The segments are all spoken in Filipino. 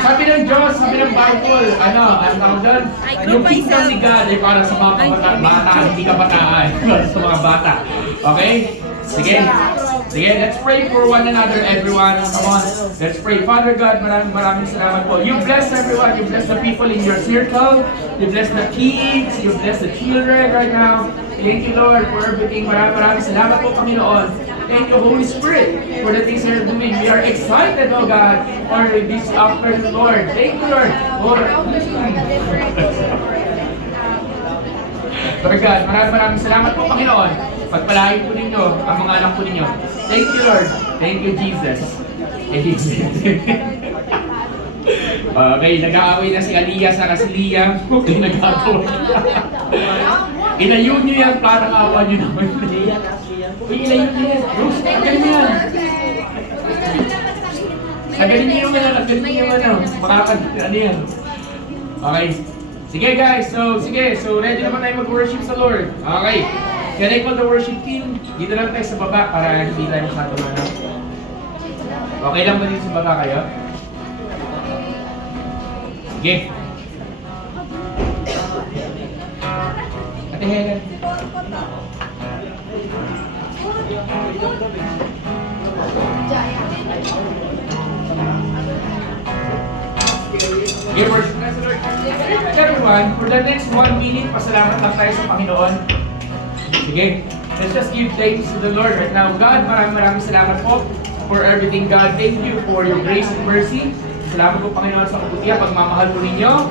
Sabi ng Diyos, sabi ng Bible, ano tawag doon? Yung kingdom ni God ay para sa mga bata, hindi kabataan. Para sa mga bata. Okay? Sige. Sige, let's pray for one another, everyone. Come on. Let's pray. Father God, maraming salamat po. You bless everyone. You bless the people in your circle. You bless the kids. You bless the children right now. Thank you, Lord, for everything. Maraming salamat po, Panginoon. Thank you, Holy Spirit, for the things you're doing. We are excited, oh God, for this afternoon, Lord. Thank you, Lord. Lord God, maraming salamat po, Panginoon. Pagpalain po ninyo ang mga anak po ninyo. Thank you, Lord. Thank you, Jesus. Okay, nag-aaway na si Aliyah sa si Leah. Okay, nag-aaway. Inayon niyo yan, parang awa niyo naman. Inayon niyo yan. Rose, agaling niyo yan. Agaling niyo yan, agaling niyo yan. Ano yan. Okay. Sige guys, so ready naman tayo mag-worship sa Lord. Okay. Can I call the worship team? Dito lang tayo sa baba para hindi tayo masyadong Okay lang ba dito sa baba kayo? Sige. Ate Helen. Dear worship na sa Lord. Everyone, for the next 1 minute, pasalamat lang tayo sa Panginoon. Sige, let's just give thanks to the Lord right now. God, maraming salamat po for everything, God. Thank you for your grace and mercy. Salamat po, Panginoon, sa kabutihan, pagmamahal po ninyo.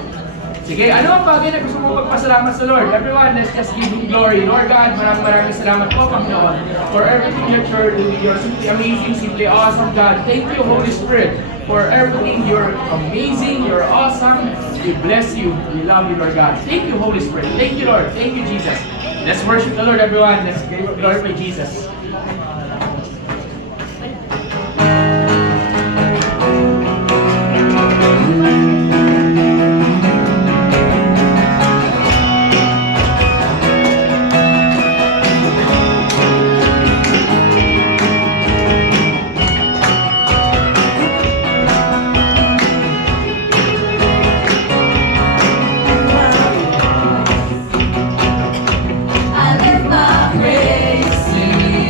Sige, ano ang bagay na gusto mo magpasalamat sa Lord? Everyone, let's just give Him glory. Lord God, maraming salamat po, Panginoon, for everything that you're doing. You're simply amazing, simply awesome, God. Thank you, Holy Spirit, for everything. You're amazing, you're awesome. We bless you. We love you, Lord God. Thank you, Holy Spirit. Thank you, Lord. Thank you, Jesus. Let's worship the Lord, everyone. Let's glorify Jesus. I lift my praise to you.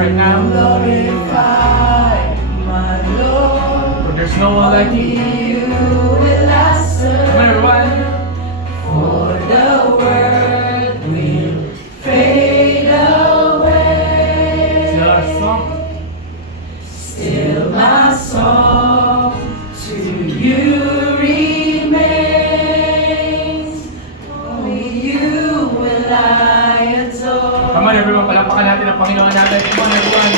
right now. Glorify my Lord. For there's no one like you. You will answer. Come on, everyone. For the world will fade away. Still our song. Still my song to you remains. Only you will I adore. Come on, everyone. Palapakan natin ang Panginoon natin. Come on, everyone.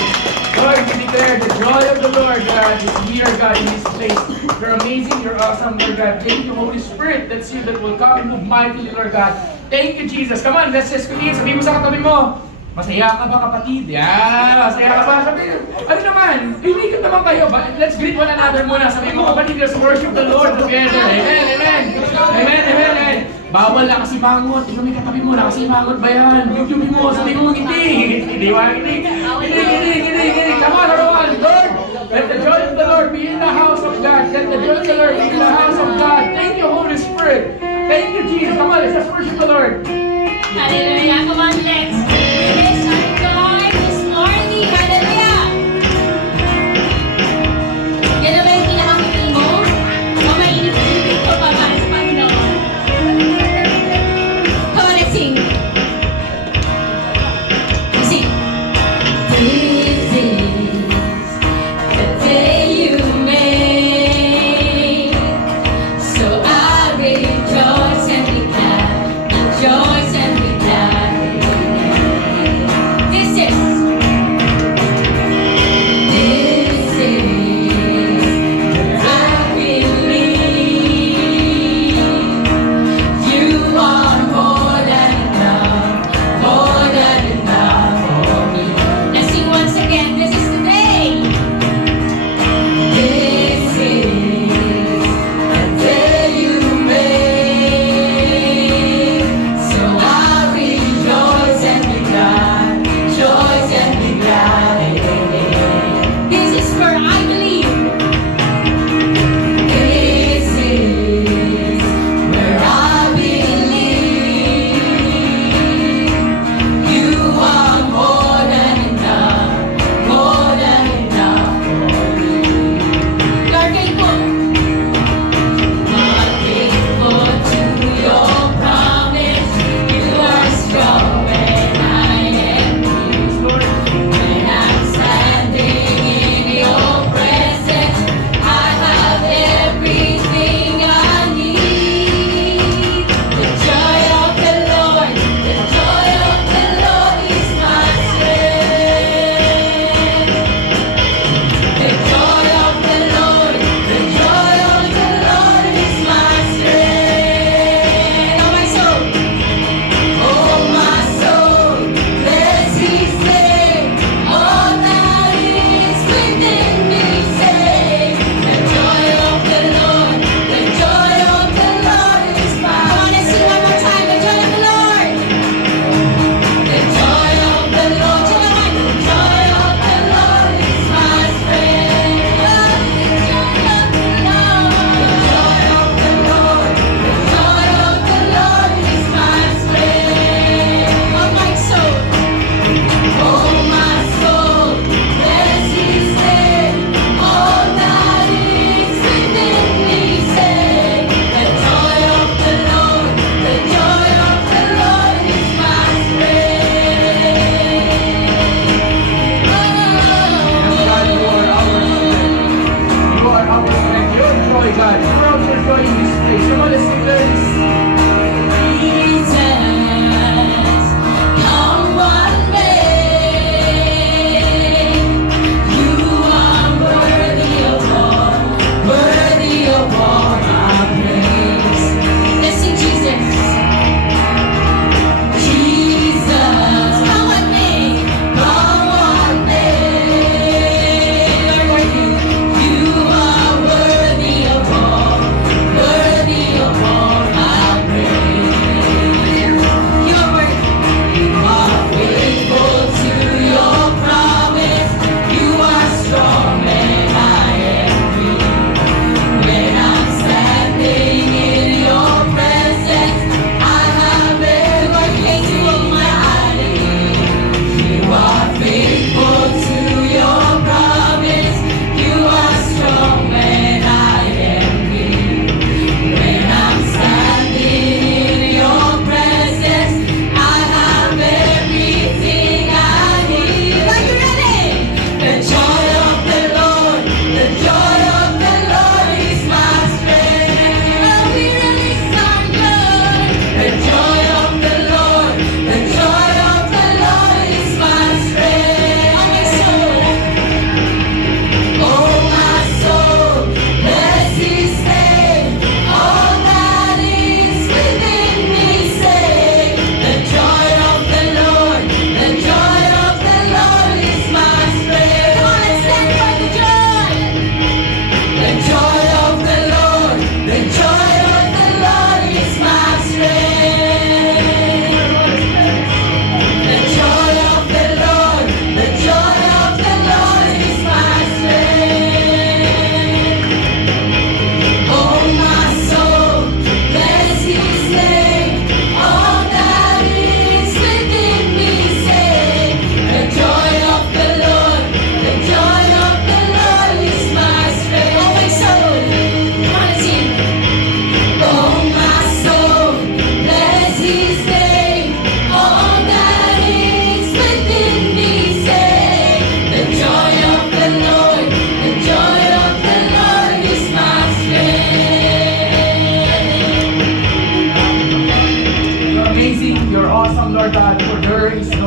Lord, we declare the joy of the Lord, God, is here, God, in this place. You're amazing. You're awesome, Lord God. Thank you, Holy Spirit. That's you that will come and move mightily, Lord God. Thank you, Jesus. Come on, let's just continue. Sabihin mo sa katabi mo, masaya ka ba, kapatid? Yan, masaya ka ba? Sabihin, ano naman? Inikot naman kayo. Let's greet one another muna. Sabihin mo, kapatid, let's worship the Lord together. Amen, amen. Amen, amen, amen. Bawal na kasi mangot. Ikaw may katabi mo, nakasimangot ba yan? Yung mo, sabi mo, hindi. Hindi, hindi. Come on, everyone. Lord, let the joy of the Lord be in the house of God. Let the joy of the Lord be in the house of God. Thank you, Holy Spirit. Thank you, Jesus. Come on, let's just worship the Lord. Hallelujah. Come on, let's praise our God this morning. Hallelujah. Yan na ba yung pinakapili mo? O mainit-init ko pa ba sa Panginoon? Come on, let's sing. Sing. This is the day you made, so I rejoice and be glad, rejoice and be glad. This is I believe you are more than enough for me. Let's sing once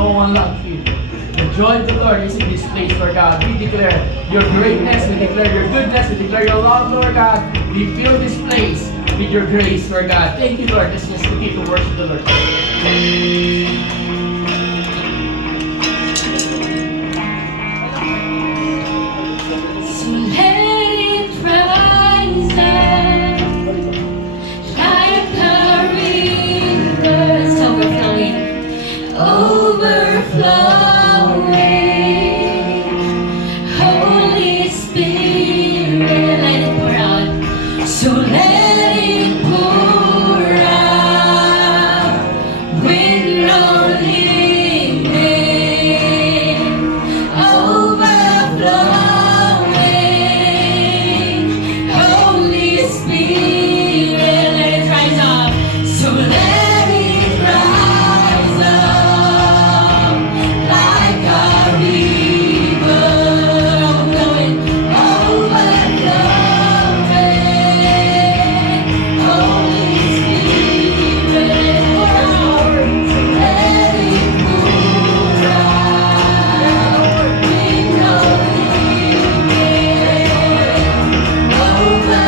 no one like you. The joy of the Lord is in this place, Lord God. We declare your greatness, we declare your goodness, we declare your love, Lord God. We fill this place with your grace, Lord God. Thank you, Lord. Let's just continue to worship the Lord. So let it rise up like a river, overflowing, overflowing. Holy Spirit, let it pour out. So let it pour out with no limit, overflowing. Holy Spirit, let it rise up. So let it rise up like a river, overflowing, overflowing. Holy Spirit, pour out. Let it pour out with no limit, overflowing.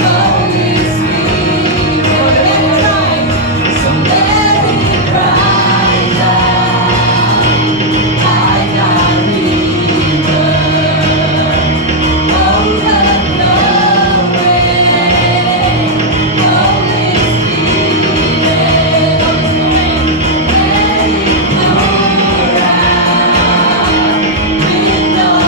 Holy Spirit, let it rise. So let it rise up like a river, overflowing. Holy Spirit, overflowing. Let it pour out with no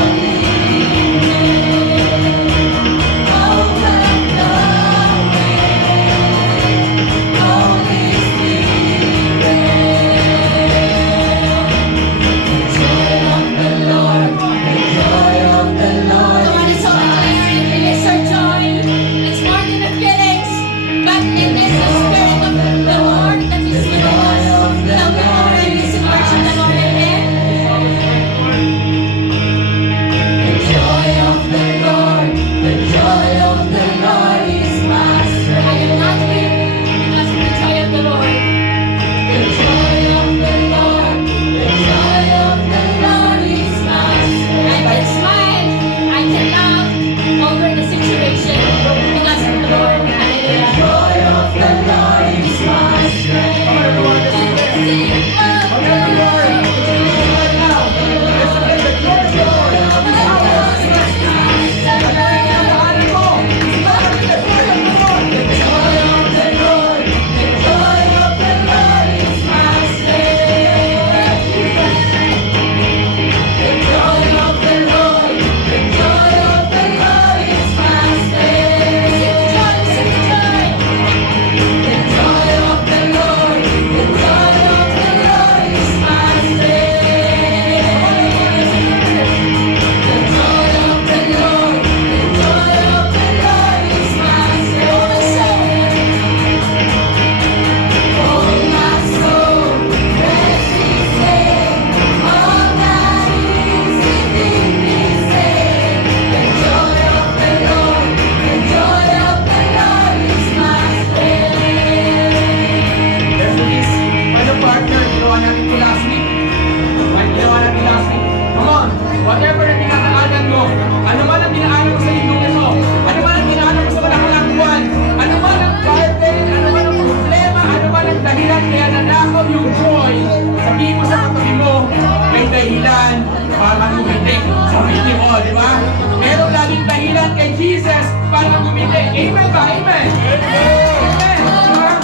Whatever na dinadaanan mo, ano man ang dinaanan mo sa lingkungan mo, ano man ang dinaanan mo sa malakalang buwan, ano man ang burden, ano man ang problema, ano man ang dahilan kaya nanakaw yung joy, sabihin mo sa katabi mo, may dahilan para gumiti. Gumiti mo, di ba? Meron laging dahilan kay Jesus para gumiti. Amen ba? Amen? Amen! Diba?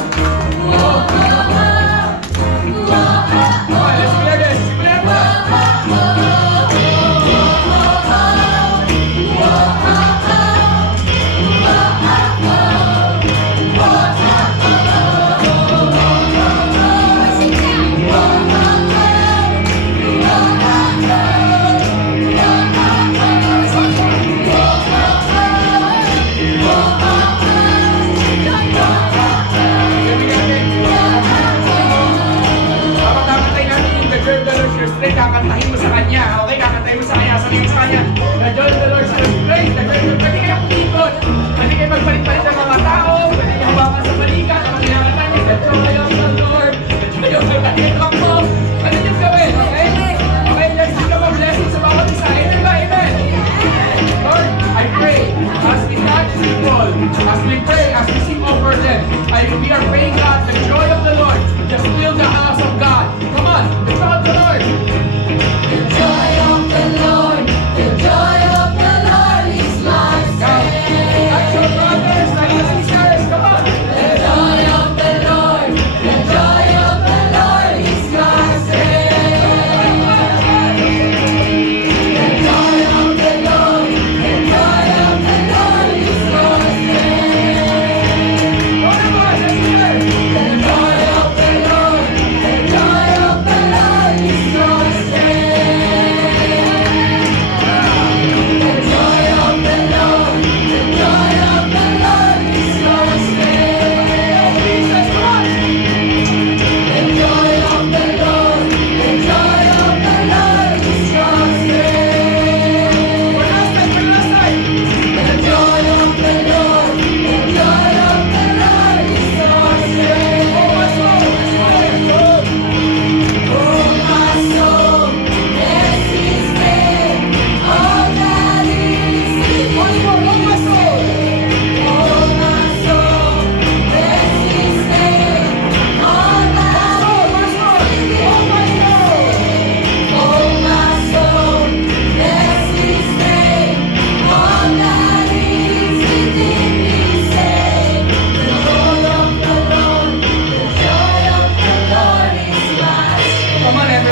Oh. Okay, let's clear this. Clear mo. Kakantahin mo sa kanya, okay? Kakantahin mo sa kanya, sabihin mo sa kanya, the joy of the Lord is my strength, the joy of the Lord. Pwede kayo kumikot, pwede kayo magpalit-palit ng mga tao, pwede kayo hawakan sa balikat, ang kailangan niya, the joy of the Lord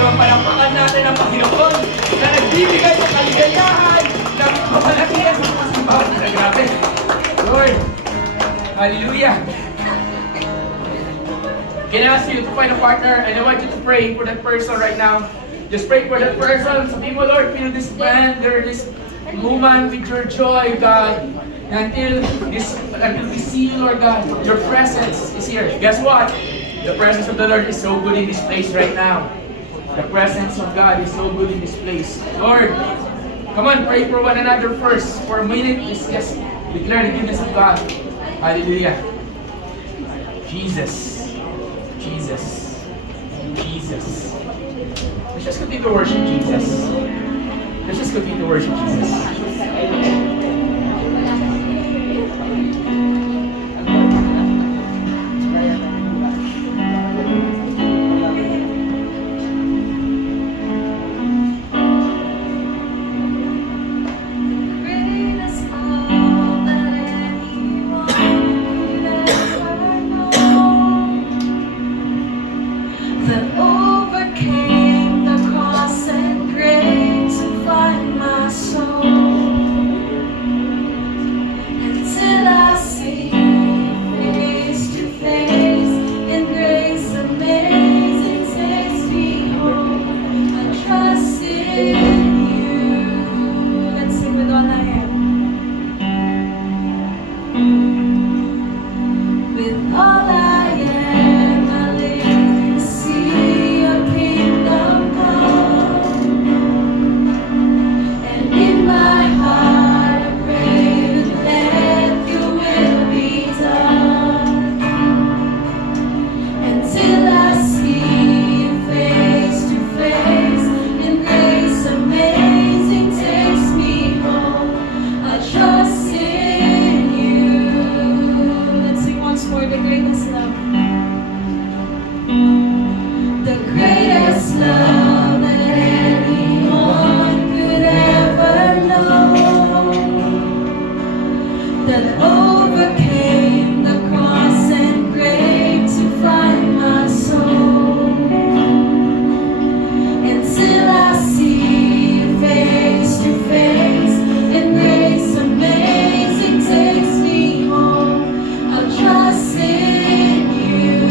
naman palakpakan natin ang Panginoon na nagbibigay ng kaligayahan ng kapalakihan sa mga simbahan na grabe. Lord, hallelujah. Can I ask you to find a partner and I want you to pray for that person right now. Just pray for that person. Sabi mo, Lord, fill this man, this woman with your joy, God. Until we see you, Lord God, your presence is here. Guess what? The presence of the Lord is so good in this place right now. The presence of God is so good in this place. Lord, come on, pray for one another first. For a minute, let's just declare the goodness of God. Hallelujah. Jesus. Jesus. Jesus. Let's just continue to worship Jesus. Let's just continue to worship Jesus. Greatest love that anyone could ever know, that overcame the cross and grave to find my soul. Until I see face to face in grace amazing takes me home. I trust in you. Let's sing with all I am. With all I am, I live to see your kingdom come. And in my heart, I pray that let your will be done. Until I see you face to face, in grace amazing takes me home. I trust in you. Let's sing once more, the greatest love. The greatest love that anyone could ever know, that overcame the cross and grave to find my soul. Until I see you face to face, and grace amazing takes me home. I'll trust in you.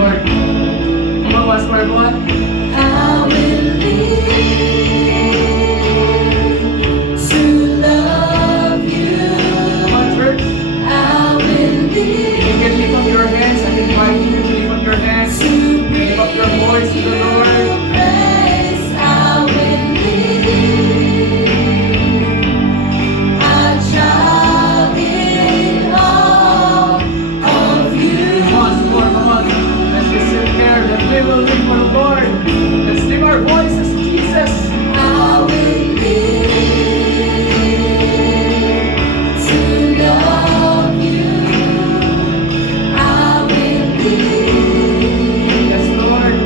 Lord. Come on, once more, everyone. I will live to love you. Come on, church. I will You can lift up your hands. I invite you to lift up your hands. Lift up your voice to the Lord. praise. I will live a child in awe of you. Once more, come on. Let's just sit there. That we will live for the Lord. Let's lift our voices to Jesus. I will live to love you. I will live Yes, Lord.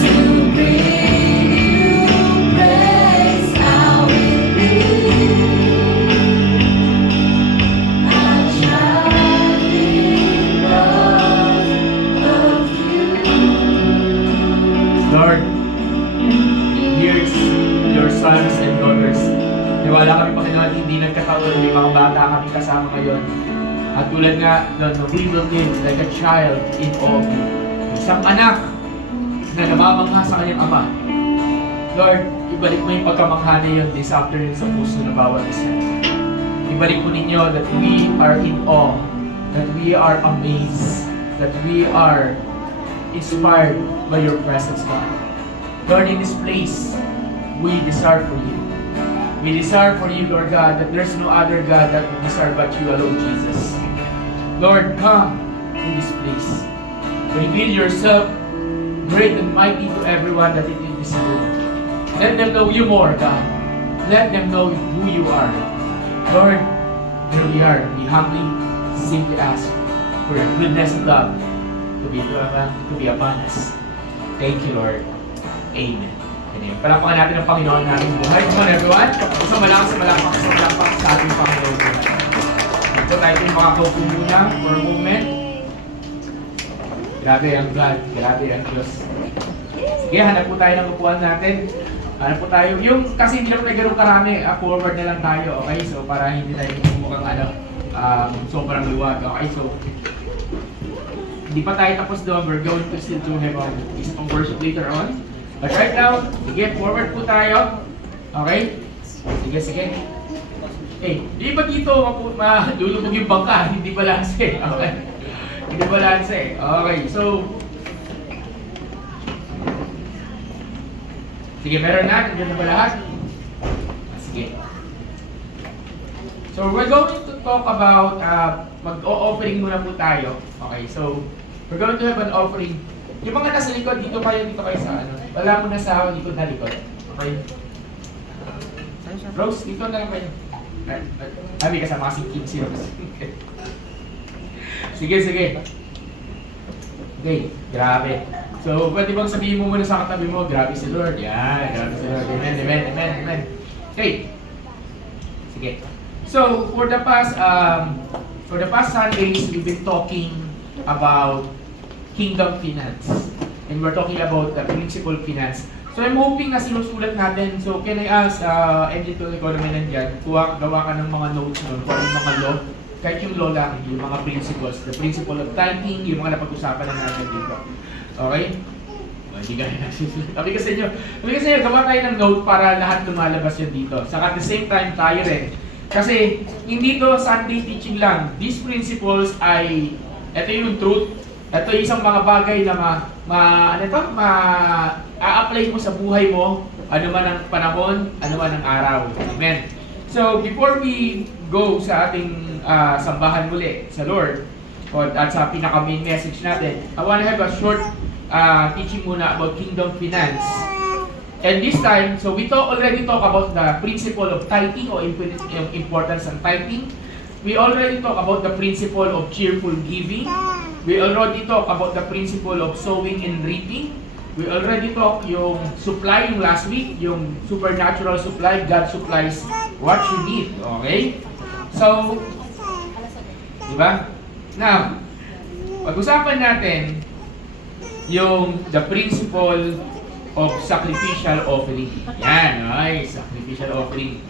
to bring you praise. I will live a child in love of you. Lord, here's your sons and daughters. Niwala kami, Panginoon, hindi nagkataon. May mga bata kami kasama ngayon. At tulad nga, Lord, we will live like a child in all of you. Isang anak na namamangha sa kanyang ama. Lord, ibalik mo yung pagkamangha na yun this afternoon sa puso na bawat isa. Ibalik mo ninyo that we are in awe, that we are amazed, that we are inspired by your presence, God. Lord, in this place, we desire for you. We desire for you, Lord God, that there's no other God that we desire but you alone, Jesus. Lord, come in this place. Reveal yourself great and mighty to everyone that is in this room. Let them know you more, God. Let them know who you are. Lord, here we are. We humbly, simply ask for your goodness and love to be upon us. Thank you, Lord. Amen. Amen. Palakpakan natin ang Panginoon natin buhay. Come on, everyone. Isang malakas sa ating Panginoon. Ito tayo yung makakaupo muna for a moment. Grabe ang God. Grabe ang Diyos. Sige, hanap po tayo ng upuan natin. Hanap po tayo. Kasi hindi naman tayo ganun karami. Forward na lang tayo. Okay? So, para hindi tayo mukhang sobrang luwag. Okay? So, hindi pa tayo tapos doon. We're going to still to have isang worship later on. But right now, sige, forward po tayo. Okay? Sige. Eh, di ba dito lulubog yung bangka? Hindi balance eh. Okay? Hindi balance eh. Okay, so... Sige, meron na. Nandiyan na ba lahat? Sige. So, we're going to talk about... mag-o-offering muna po tayo. Okay, so... We're going to have an offering. Yung mga nasa likod, dito kayo sa ano. Wala mo na sa likod na likod. Okay? Rose, dito na lang kayo. May kasama kasing King si Rose. Sige. Okay, grabe. So, pwede bang sabihin mo muna sa katabi mo, grabe si Lord. Yan, grabe si Lord. Amen. Okay. Sige. So, for the past Sundays, we've been talking about kingdom finance. And we're talking about the principle finance. So I'm hoping na sinusulat natin. So can I ask, MJ Tulad ko naman nandyan, gawa ka ng mga notes doon, kung anong mga law, kahit yung law lang, yung mga principles, the principle of tithing, yung mga napag-usapan na natin dito. Okay? Hindi ka rin nagsusulat. Sabi ko sa inyo, gawa tayo ng note para lahat lumalabas yun dito. Saka at the same time, tayo rin. Kasi hindi to Sunday teaching lang. These principles ay, ito yung truth. Ito yung isang mga bagay na a-apply mo sa buhay mo, ano man ang panahon, ano man ang araw. Amen. So, before we go sa ating sambahan muli sa Lord, at sa pinaka-main message natin, I want to have a short teaching muna about kingdom finance. And this time, so we already talk about the principle of tithing or importance of tithing. We already talk about the principle of cheerful giving. We already talk about the principle of sowing and reaping. We already talk yung supply yung last week, yung supernatural supply, God supplies what you need. Okay? So, di ba? Now, pag-usapan natin yung the principle of sacrificial offering. Yan, okay? Sacrificial offering.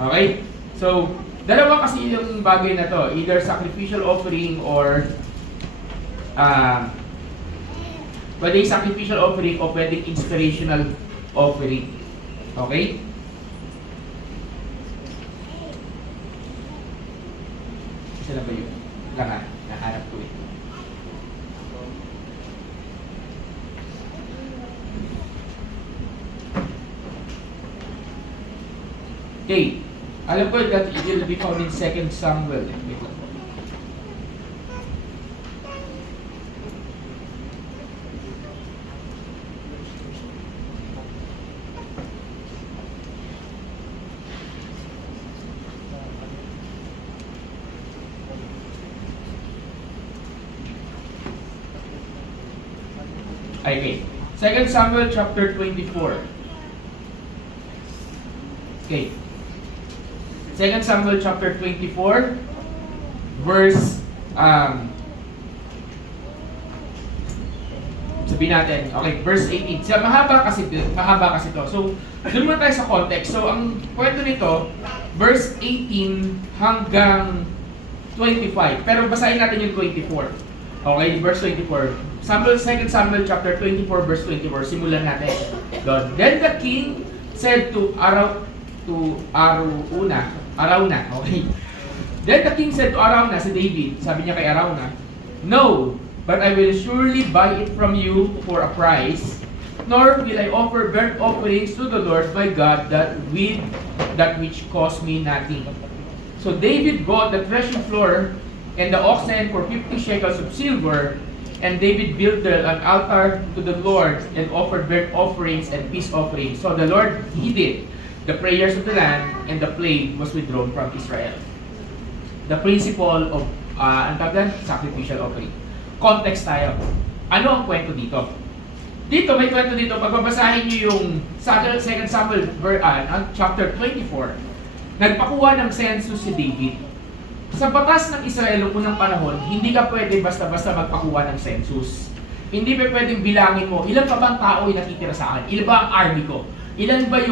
Okay? So, dalawa kasi yung bagay na to. Either sacrificial offering or Pwede sacrificial offering o pwede inspirational offering. Okay? Isa na ba yun? Lang ha, nahanap ko eh. Okay. Alam ko that it will be found in 2 Samuel. Wait lang po. Okay. 2 Samuel chapter 24. Okay. 2 Samuel chapter 24, verse, sabihin natin, okay, verse 18. So, mahaba kasi to. So, doon muna tayo sa context. So, ang kwento nito, verse 18 hanggang 25. Pero basahin natin yung 24. Okay, verse 24. 2 Samuel chapter 24, verse 24. Simulan natin. Doon. Then the king said to Arauna, okay. Then the king said to Arauna, si David, sabi niya kay Arauna, "No, but I will surely buy it from you for a price, nor will I offer burnt offerings to the Lord my God that which cost me nothing." So David bought the threshing floor and the oxen for 50 shekels of silver, and David built there an altar to the Lord and offered burnt offerings and peace offerings. So the Lord heeded the prayers of the land, and the plague was withdrawn from Israel. The principle of sacrificial offering. Context tayo. Ano ang kwento dito? May kwento dito. Pag babasahin niyo yung 2 Samuel chapter 24, nagpakuha ng census si David. Sa batas ng Israel noong unang panahon, hindi ka pwede basta-basta magpakuha ng census. Hindi pa pwedeng bilangin mo, ilan pa bang tao yung nakitira sa akin? Ilan ba ang army ko? Ilan ba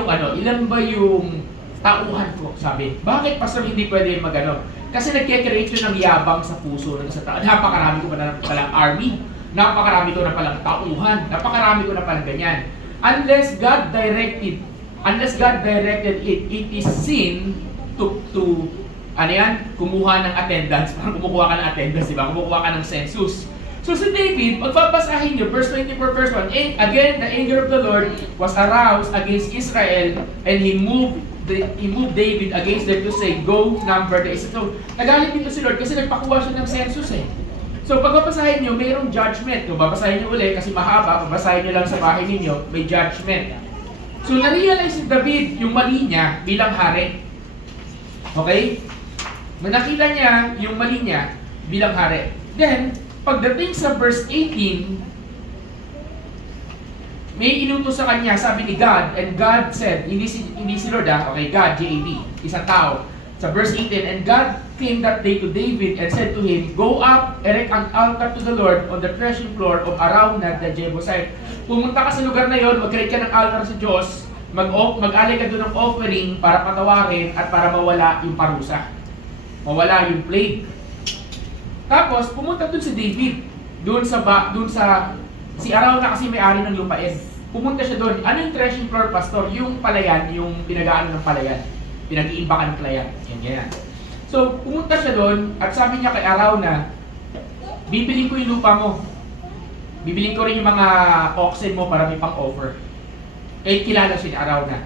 yung tauhan ko? Sabi, bakit pastor hindi pwede magano? Kasi nagke-create yun ng yabang sa puso ng isang tao. Napakarami ko pa na palang army. Napakarami ko na palang tauhan. Napakarami ko na palang ganyan. Unless God directed it, it is sin to kumuha ng attendance. Parang kumukuha ka ng attendance, di ba? Kumukuha ka ng census. So si David, pagpapasahin nyo, verse 24, verse 1, again, the anger of the Lord was aroused against Israel, and he moved David against them to say, "Go, number the Israel." So, nagalit dito si Lord kasi nagpakuha siya ng census eh. So, pagpapasahin nyo, mayroong judgment. Kung babasahin nyo ulit, kasi mahaba, babasahin nyo lang sa bahay ninyo, may judgment. So, na-realize si David yung mali niya bilang hari. Okay? Nakita niya yung mali niya bilang hari. Then, pagdating sa verse 18, may inutos sa kanya, sabi ni God, and God said, hindi si Lord okay, God, J-A-D, isang tao. Sa verse 18, and God came that day to David and said to him, "Go up, erect an altar to the Lord on the threshing floor of Araunah the Jebusite." Pumunta ka sa lugar na yon, mag-create ka ng altar sa Diyos, mag-alay ka doon ng offering para patawarin at para mawala yung parusa. Mawala yung plague. Tapos, pumunta dun si David. Si Araunah kasi may-ari ng lupain. Pumunta siya doon. Ano yung threshing floor, pastor? Yung palayan, yung pinag-aano ng palayan. Pinag-iimbakan ng palayan. Yan. So, pumunta siya doon at sabi niya kay Araunah, "Bibiling ko yung lupa mo. Bibiling ko rin yung mga oxen mo para may pang-offer." Eh, kilala siya ni Araunah.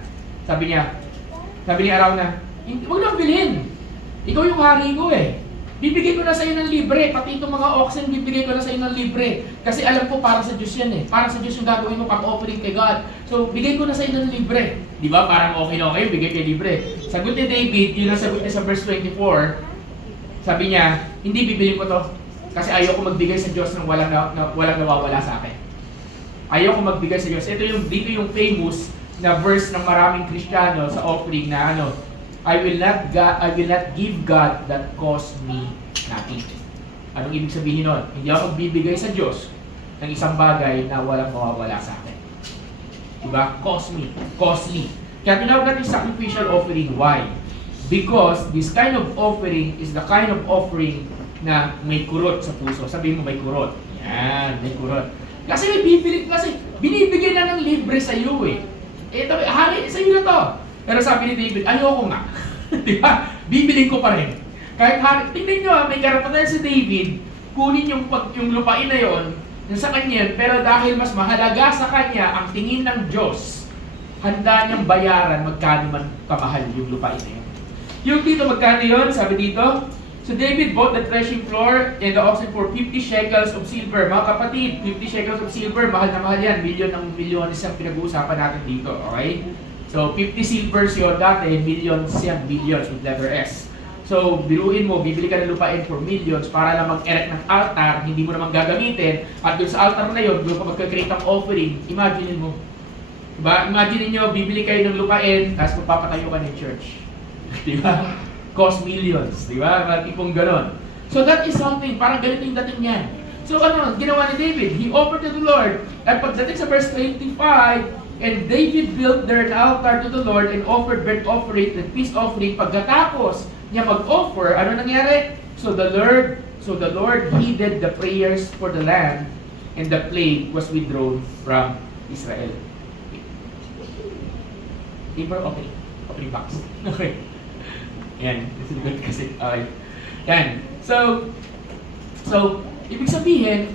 Sabi ni Araunah, "Huwag nang bilhin. Ikaw yung hari ko eh. Bibigay ko na sa iyo ng libre, pati itong mga oxen bibigay ko na sa iyo ng libre. Kasi alam ko para sa Diyos yan eh. Para sa Diyos yung gagawin mo pang-offering kay God. So, bigay ko na sa iyo ng libre." Di ba? Parang okay, bigay kay libre. Sagot ni David, yun ang sagot niya sa verse 24. Sabi niya, "Hindi, bibilin ko to. Kasi ayaw ko magbigay sa Diyos ng walang nawawala sa akin. Ayaw ko magbigay sa Diyos." Dito yung famous na verse ng maraming Kristiyano sa offering na I will not give God that cost me nothing. Anong ibig sabihin nun? Hindi ako magbibigay sa Diyos ng isang bagay na walang mawawala sa akin. Diba? Costly. Kaya tinawag natin sacrificial offering. Why? Because this kind of offering is the kind of offering na may kurot sa puso. Sabihin mo may kurot. Yan, may kurot. Kasi may bibili, kasi binibigyan na ng libre sa iyo eh. Ito, hari, sa iyo na to. Pero sabi ni David, ayoko nga. Di ba? Bibilin ko pa rin. Kahit hari, tingnan nyo, may karapatan si David, kunin yung lupain na yon, yung sa kanya, pero dahil mas mahalaga sa kanya ang tingin ng Diyos, handa niyang bayaran magkano man kamahal yung lupain na yun. Yung dito, magkano yun? Sabi dito, so David bought the threshing floor and the oxen for 50 shekels of silver. Mga kapatid, 50 shekels of silver, mahal na mahal yan. Milyon ng milyon ang pinag-uusapan natin dito. Okay? So, 50 silvers yun dati, millions yan, billions with letter S. So, biruin mo, bibili ka ng lupain for millions para lang mag-erect ng altar, hindi mo naman gagamitin, at doon sa altar na yun, doon ka magka-create ng offering, imagine mo. Diba? Imagine niyo bibili kayo ng lupain, tapos magpapatayo ka ng church. Diba? Cost millions, di ba? Mga tipong ganon. So that is something, parang ganito yung dating niyan. So ano, ginawa ni David? He offered to the Lord. At pagdating sa verse 25, and David built there an altar to the Lord and offered burnt offering and peace offering. Pagkatapos niya mag-offer, ano nangyari? So the Lord heeded the prayers for the land, and the plague was withdrawn from Israel. Paper offering. Offering box. Okay. Yan, this is good kasi, okay. Yan. So, ibig sabihin,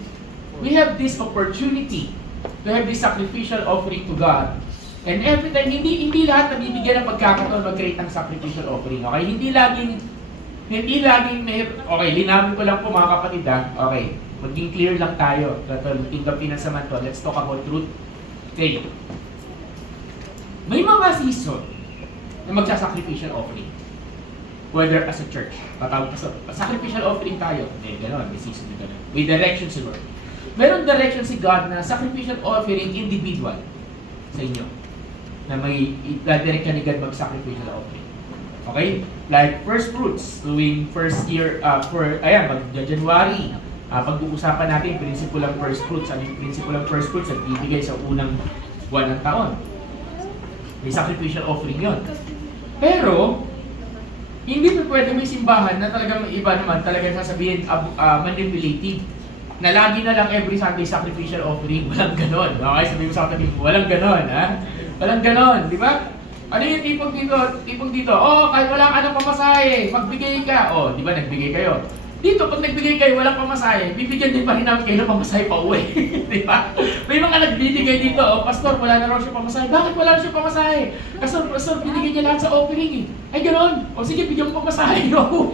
we have this opportunity to have this sacrificial offering to God. And every time, hindi lahat nabibigyan ng pagkakataon mag-create ng sacrificial offering, okay? Hindi laging may, okay, linawin ko lang po mga kapatid okay, maging clear lang tayo. Tingkapin na sa man to, let's talk about truth. Okay. May mga season na magsa-sacrificial offering. Whether as a church, patawag ka sa sacrificial offering tayo. Gano'n, may season na gano'n. May direction si Lord. Meron direction si God na sacrificial offering individual sa inyo. Na may i-direct ka ni God mag-sacrificial offering. Okay? Like first fruits, tuwing first year, mag-January, pag-uusapan natin yung principle ng first fruits. Ano yung principle ng first fruits? At ibigay sa unang buwan ng taon. May sacrificial offering yon. Pero, hindi pa pwede may simbahan na talagang may iba naman talagang sasabihin manipulative. Na lagi na lang every Sunday sacrificial offering. Walang ganon. Okay, sabihin mo sa katabi mo, walang ganon, ha? Walang ganon, di ba? Ano yung tipong dito? Oh, kahit wala ka ng pamasahe, magbigay ka. Oh, di ba, nagbigay kayo. Dito, pag nagbigay kayo, walang pamasahe, bibigyan din pa rin namin kayo ng pamasahe pa uwi. Di ba? May mga nagbibigay dito, oh, Pastor, wala na raw siya pamasahe. Bakit wala na siya pamasahe? Pastor, binigyan niya lahat sa offering eh. Ay, gano'n. O sige, bigyan mo pamasahe. No.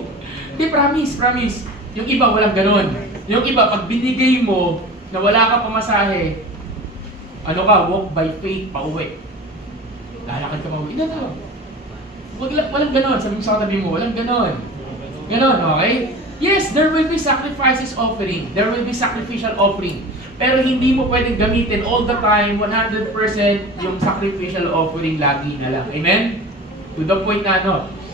Hindi, promise. Yung iba, walang gano'n. Yung iba, pag binigay mo na wala ka pamasahe, ano ka, walk by faith pa uwi. Lalakad ka mauwi. Ito. Walang gano'n. Sabi mo sa katabi mo, walang gano'n. Gano'n, okay? Yes, there will be sacrifices offering. There will be sacrificial offering. Pero hindi mo pwedeng gamitin all the time, 100% yung sacrificial offering lagi na lang. Amen? To the point na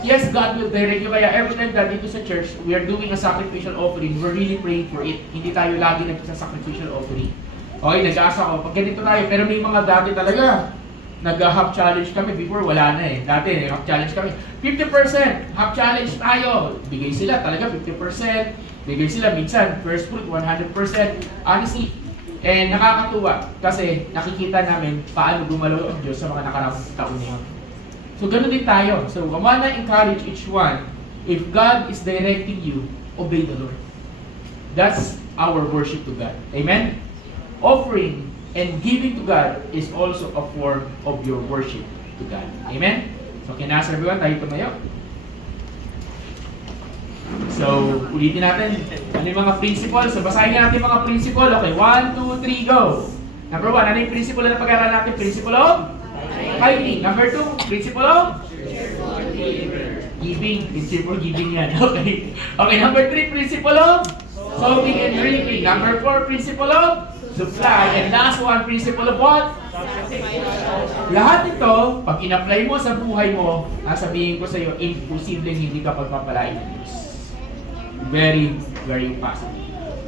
yes, God will direct you. Kaya every time that dito sa church, we are doing a sacrificial offering, we're really praying for it. Hindi tayo lagi nagsa-sacrificial offering. Okay, nag-aasa ko. Pag ganito tayo, pero may mga dati talaga, nag-half challenge kami. Before, wala na eh. Dati, half challenge kami. 50%, half challenge tayo. Bigay sila talaga 50%. Bigay sila minsan, first fruit, 100%. Honestly, nakakatuwa. Kasi nakikita namin paano gumalaw ang Diyos sa mga nakaraang taon na yun. So, ganun din tayo. So, I wanna encourage each one, if God is directing you, obey the Lord. That's our worship to God. Amen? Offering and giving to God is also a form of your worship to God. Amen? So, can I ask everyone, tayo tumayo? So, ulitin natin. Ano yung mga principles? So, basahin natin yung mga principle. Okay, 1, 2, 3, go! Number 1, ano yung principle na pag-aaral natin? Principle of tithing. Number 2, principle of giving. Principle giving yan. Okay. Okay, number 3, principle of sowing and reaping. Number 4, principle of supply. And last one, principle of what? Lahat ito, pag in-apply mo sa buhay mo, sabihin ko sa iyo, imposible hindi ka pagpapalain ng Diyos. Very, very impossible.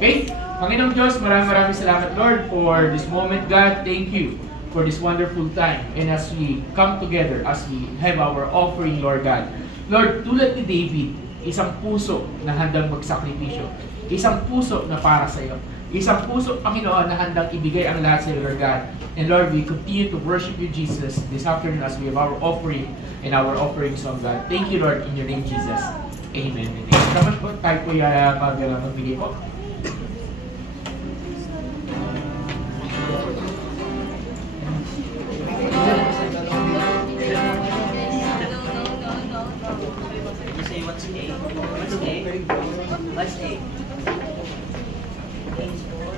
Okay? Panginoong Diyos, maraming salamat, Lord, for this moment, God. Thank you for this wonderful time. And as we come together, as we have our offering, Lord God. Lord, tulad ni David, isang puso na handang magsakripisyo. Isang puso na para sa iyo. Isang puso, Panginoon, na handang ibigay ang lahat sa iyo, Lord God. And Lord, we continue to worship you, Jesus, this afternoon as we have our offering and our offering song, God. Thank you, Lord, in your name, Jesus. Amen. Dapat po tayo po magbigay po. You say what's A? What's A? What's A? A is for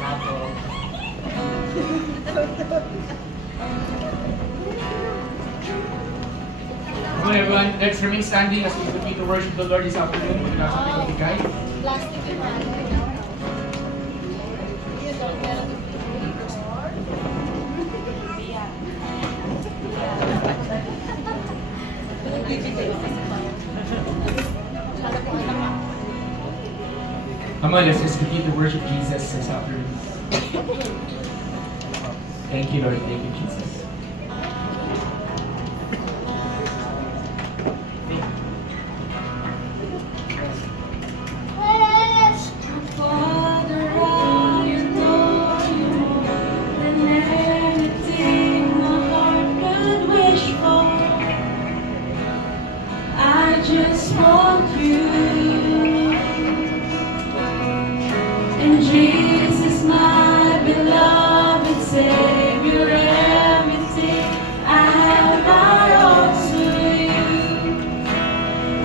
apple. Come on, everyone. Let's remain standing as we continue to worship the Lord this afternoon. Wala sa ating magbigay. Plastic yung Come on, let's just continue to worship Jesus this afternoon. Thank you, Lord. Thank you, Jesus. Father, I adore you more than anything my heart could wish for. I just want you, and Jesus, my beloved Savior, everything I have, I owe to you.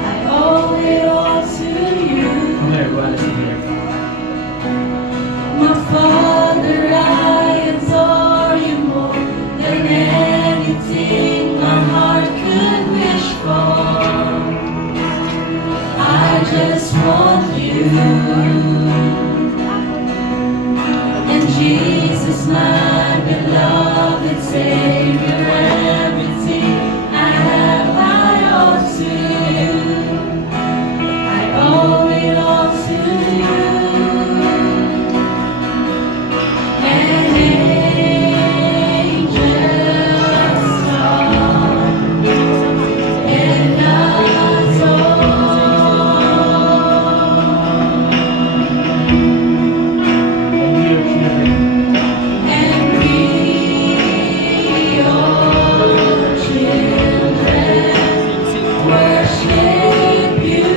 I owe it all to you. Come on, everyone. Let's be here. My Father, I adore you more than anything my heart could wish for. I just want you, and Jesus, my beloved Savior, everything I have, I owe to you. I owe it all to you. And angels come and adore. Thank you, children. And we, your children, worship you.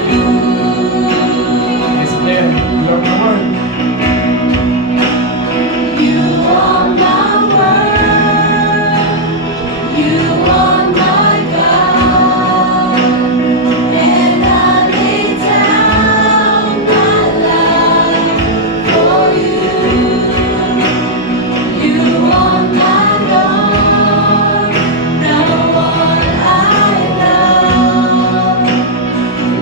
Let's declare your word. You are my world, you are my God, and I lay down my life for you. You are my Lord, the one I love.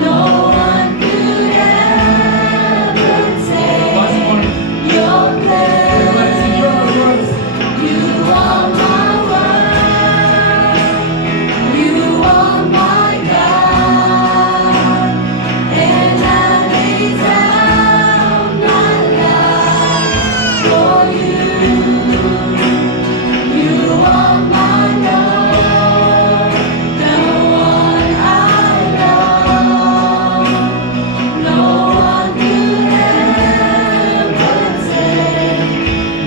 No one could ever Once more. take your Everyone, sing your place. words. You are my world, you are my God, and I lay down my life for you. You are my Lord, the one I love. No one could ever take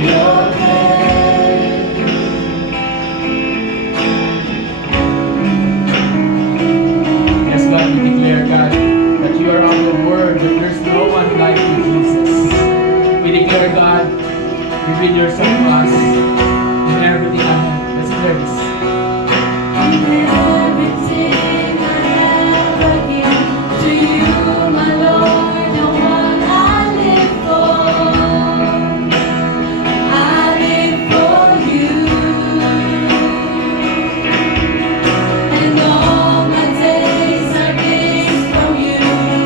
your place. Yes, God, we declare, God, that you are on your word, that there's no one like you, Jesus. We declare, God, reveal yourself to us in everything I have. Let's declare this. Everything I have I give to you, my Lord, the one I live for. I live for you, and all my days are gifts from you.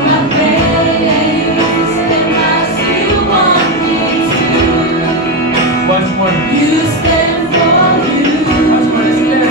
My praise and my still want me to. Once more. You stand for you. Once more, let's declare.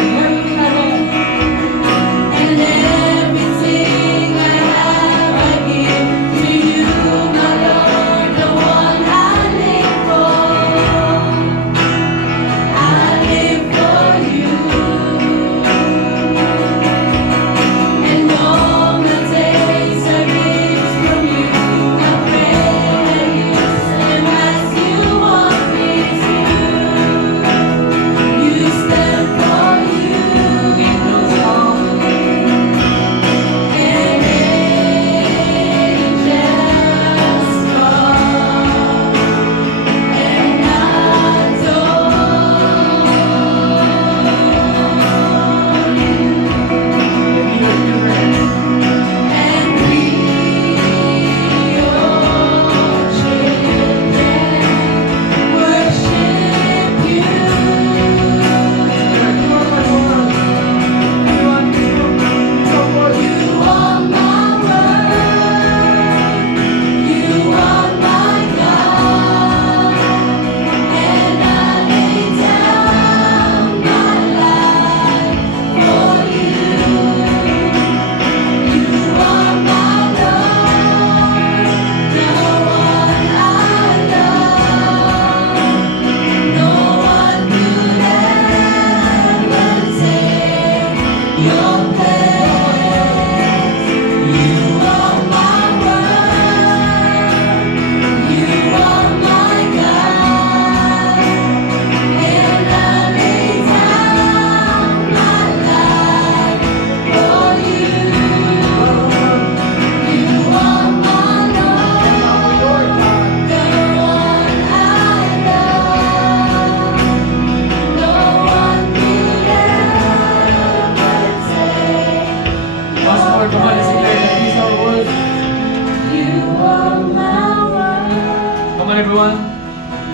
everyone.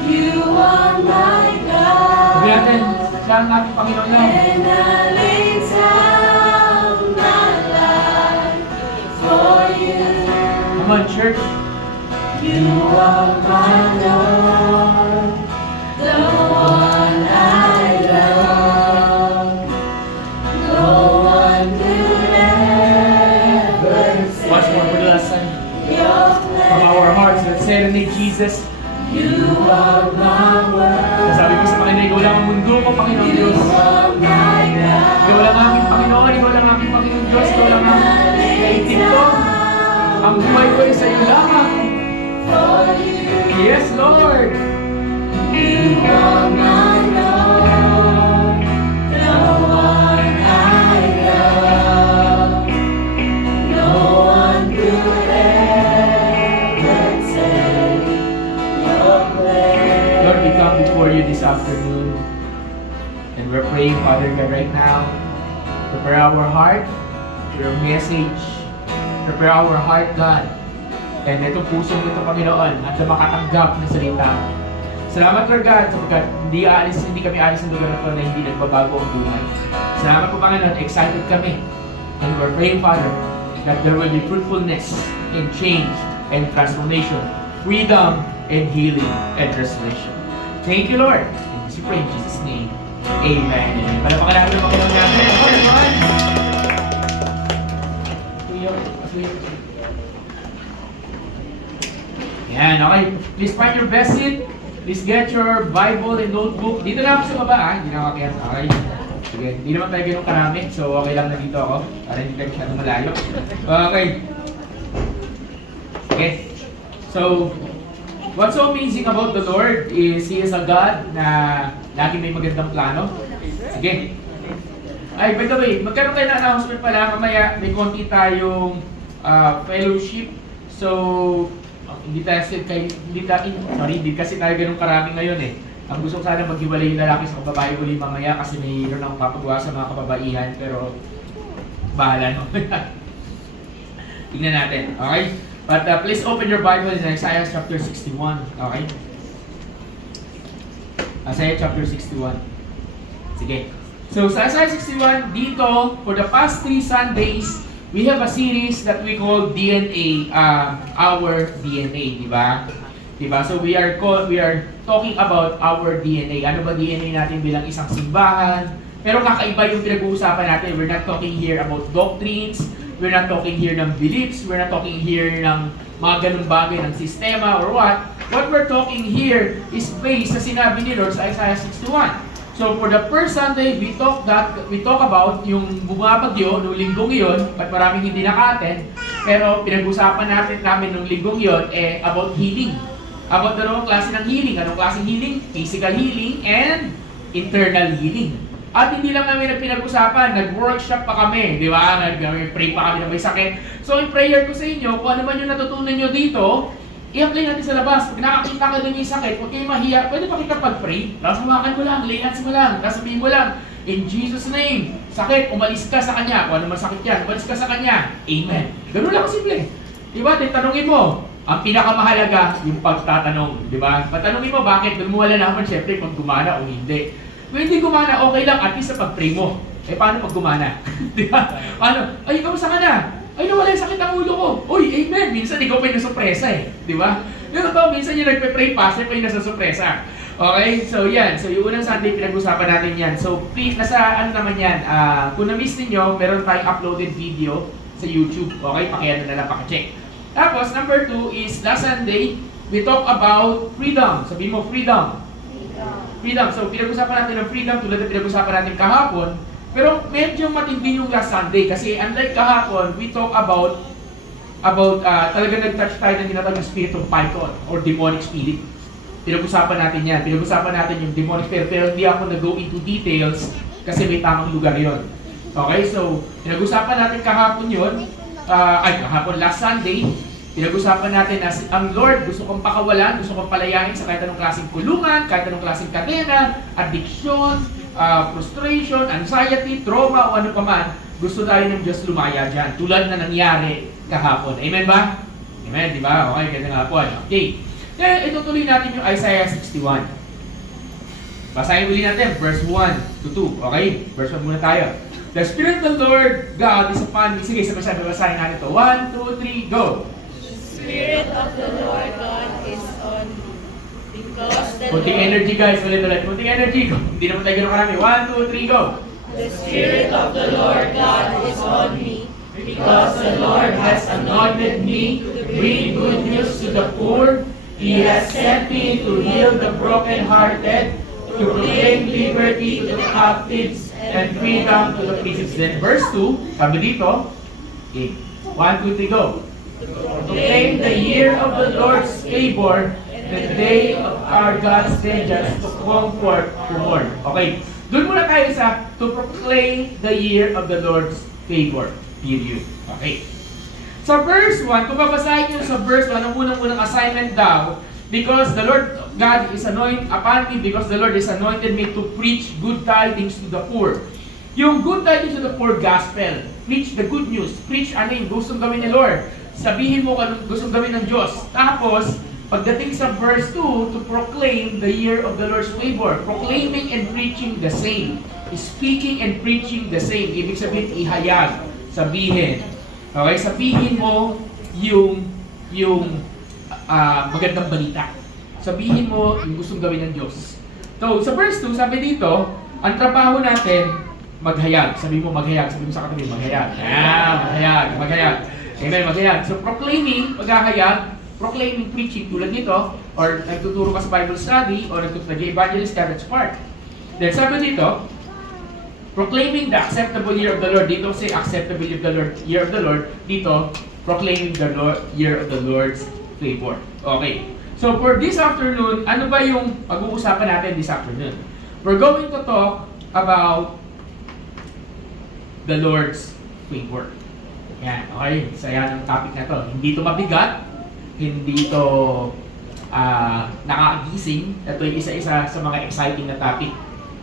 You are my Sabi natin, God. siya ang ating Panginoon lang. And I lay down my life for you. Come on, church. You are my Lord, the one I love. No one could ever Once more for the last take time. your From our hearts, let's serenade Jesus. You are my world. Sabi ko sa Panginoon, ikaw lang ang mundo ko, Panginoon You Diyos. are my God. Ikaw lang ang aking Panginoon, ikaw lang ang aking Panginoon Diyos, ikaw lang ang naitip ko. Ang buhay ko ay sa iyo lamang. For you, Yes, Lord. you are my Lord, the one I love. No one could ever take your place. Lord, we come before you this afternoon. And we're praying, Father God, right now. Prepare our heart for your message. Prepare our heart, God. And itong puso nito, Panginoon, at na makatanggap ng salita. Salamat, Lord God, sapagkat hindi kami alis ng lugar na ito na hindi nagbabago ang buhay. Salamat po, Panginoon, excited kami. And we're praying, Father, that there will be fruitfulness and change and transformation, freedom and healing and restoration. Thank you, Lord. And we pray in Jesus' name. Amen. Palapakan natin ang Panginoon natin. Come on! Yan, okay. Please find your best seat. Please get your Bible and notebook. Dito lang ako sa baba, hindi na ako kaya. Okay. Sige, hindi naman tayo ganun karami. So, okay lang na dito ako. Para hindi tayo masyadong malayo. Okay. Okay. So, what's so amazing about the Lord is He is a God na lagi may magandang plano. Sige. Ay, by the way, magkaroon tayo ng announcement pala. Mamaya may konti tayong fellowship. So, hindi kasi tayo ganun karami ngayon eh. Ang gusto ko sana maghiwalay yung lalaki sa kababae uli mamaya kasi mayroon akong papagawa sa mga kababaihan pero bahala no. Tingnan natin, okay? But please open your Bible in Isaiah chapter 61, okay? Isaiah chapter 61. Sige. So sa Isaiah 61, dito, for the past 3 Sundays, we have a series that we call DNA, our DNA, di ba? Diba? So we are talking about our DNA. Ano ba DNA natin bilang isang simbahan? Pero kakaiba yung pinag-uusapan natin. We're not talking here about doctrines. We're not talking here ng beliefs. We're not talking here ng mga ganung bagay ng sistema or what. What we're talking here is based sa sinabi ni Lord sa Isaiah 61. So for the first Sunday, we talk about yung bumabagyo nung linggong iyon, at maraming hindi naka-attend, pero pinag-usapan namin nung linggong iyon about healing. About dalawang klase ng healing. Anong klaseng healing? Physical healing and internal healing. At hindi lang namin pinag-usapan, nag-workshop pa kami, di ba? Nag-pray pa kami na may sakit. So in prayer ko sa inyo, kung ano man yung natutunan nyo dito, i-apply natin sa labas. Pag nakakita ka doon yung sakit, huwag kayo mahiya. Pwede pa kita pag-pray. Tapos hawakan mo lang, lay hands mo lang, tapos sabihin mo lang, in Jesus' name, sakit, umalis ka sa Kanya. Kung ano man sakit yan, umalis ka sa Kanya. Amen. Ganun lang simple. Diba? Tanungin mo, ang pinakamahalaga, yung pagtatanong. Diba? Patanungin mo, bakit? Doon mo wala naman, syempre, kung gumana o hindi. Kung hindi gumana, okay lang, at least sa pag-pray mo. Paano pag gumana? Diba? Paano? Ay, kamusta ka na? Ay, nawala yung sakit ang ulo ko. Uy, amen. Minsan ikaw pa yung nasupresa eh. Di ba? Pero to, minsan yung nagpe-pray pa, siya pa yung nasusupresa. Okay? So, yan. So, yung unang Sunday, pinag-usapan natin yan. So, please, nasa ano naman yan. Kung na-miss ninyo, meron tayong uploaded video sa YouTube. Okay? Pakiano na lang, pakicheck. Tapos, number 2 is, last Sunday, we talk about freedom. Sabihin mo, freedom. Freedom. So, pinag-usapan natin ng freedom tulad ng pinag-usapan natin kahapon. Pero medyo matindi yung last Sunday kasi unlike kahapon, we talk about talaga nag-touch tayo ng tinatawag na spirit of python or demonic spirit. Pinag-usapan natin yan. Pinag-usapan natin yung demonic spirit pero hindi ako nag-go into details kasi may tamang lugar yon. Okay, so pinag-usapan natin kahapon yun. Kahapon last Sunday, pinag-usapan natin na ang Lord gusto kong pakawalan, gusto kong palayain sa kahit anong klaseng kulungan, kahit anong klaseng kadena, addiction, frustration, anxiety, trauma o ano pa man, gusto tayo ng Diyos lumaya dyan. Tulad na nangyari kahapon. Amen ba? Amen, di ba? Okay, ganda nga po. Okay. Kaya itutuloy natin yung Isaiah 61. Basahin uli natin, verse 1 to 2. Okay? Verse 1 muna tayo. The Spirit of the Lord God is upon me. Sige, sabay-sabay basahin natin ito. 1, 2, 3, go! Spirit of the Lord God is on me. Because the Kunting Lord, energy guys, ulit. Kunting energy. Hindi naman tayo ganun karami. 1, 2, 3, go! the Spirit of the Lord God is on me. Because the Lord has anointed me to bring good news to the poor. He has sent me to heal the brokenhearted, to proclaim liberty to the captives and freedom to the prisoners. Then verse 2, sabi dito, okay, 1, 2, 3, go. Proclaim the year of the Lord's favor, the day of our God's vengeance, to comfort the Lord. Okay, doon muna tayo sa to proclaim the year of the Lord's favor. Period. Okay. Sa verse 1, kung babasahin nyo sa verse 1, ang unang-unang assignment daw, because the Lord God is anointed upon me, because the Lord has anointed me to preach good tidings to the poor. Yung good tidings to the poor, gospel. Preach the good news. Preach ano yung gustong gawin ni Lord. Sabihin mo kung gustong gawin ng Diyos. Tapos, pagdating sa verse 2, to proclaim the year of the Lord's favor. Proclaiming and preaching the same. Speaking and preaching the same. Ibig sabihin, ihayag. Sabihin. Okay? Sabihin mo yung magandang balita. Sabihin mo yung gustong gawin ng Diyos. So, sa verse 2, sabi dito, ang trabaho natin, maghayag. Sabi mo maghayag. Sabi mo sa katabi, maghayag. Maghayag. Amen, maghayag. So, proclaiming, maghahayag, proclaiming, preaching, tulad nito, or nagtuturo ka sa Bible study, or nag-evangelist ka, that's part. Then, sabi dito, proclaiming the acceptable year of the Lord. Dito say acceptable year of the Lord. Dito, proclaiming the year of the Lord's favor. Okay. So for this afternoon, ano ba yung pag-uusapan natin this afternoon? We're going to talk about the Lord's favor. Yan. Okay. Saya ng topic na to. Hindi to mabigat. Hindi to nakakagising. Ito yung isa-isa sa mga exciting na topic.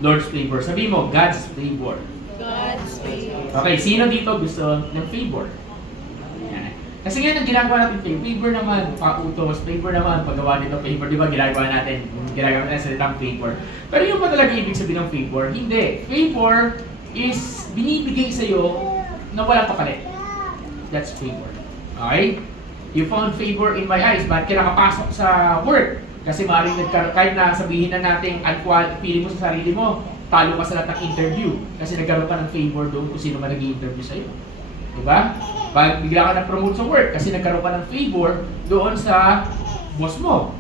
Lord's favor. Sabi mo, God's favor. God's favor. Okay, sino dito gusto ng favor? Yan. Kasi ngayon ang ginagawa natin, favor naman, pautos, favor naman, paggawa nito, favor, di ba ginagawa natin ang salitang favor. Pero yung ba talaga ibig sabihin ng favor? Hindi. Favor is binibigay sa'yo na walang kapalit. That's favor. Okay? You found favor in my eyes, ba't ka nakapasok sa work? Kasi maaaring kahit na sabihin na natin feeling mo sa sarili mo, talo ka sa lahat ng interview. Kasi nagkaroon ka ng favor doon kung sino man nag-i-interview sa'yo. Diba? Pag bigla ka na-promote sa work, kasi nagkaroon ka ng favor doon sa boss mo.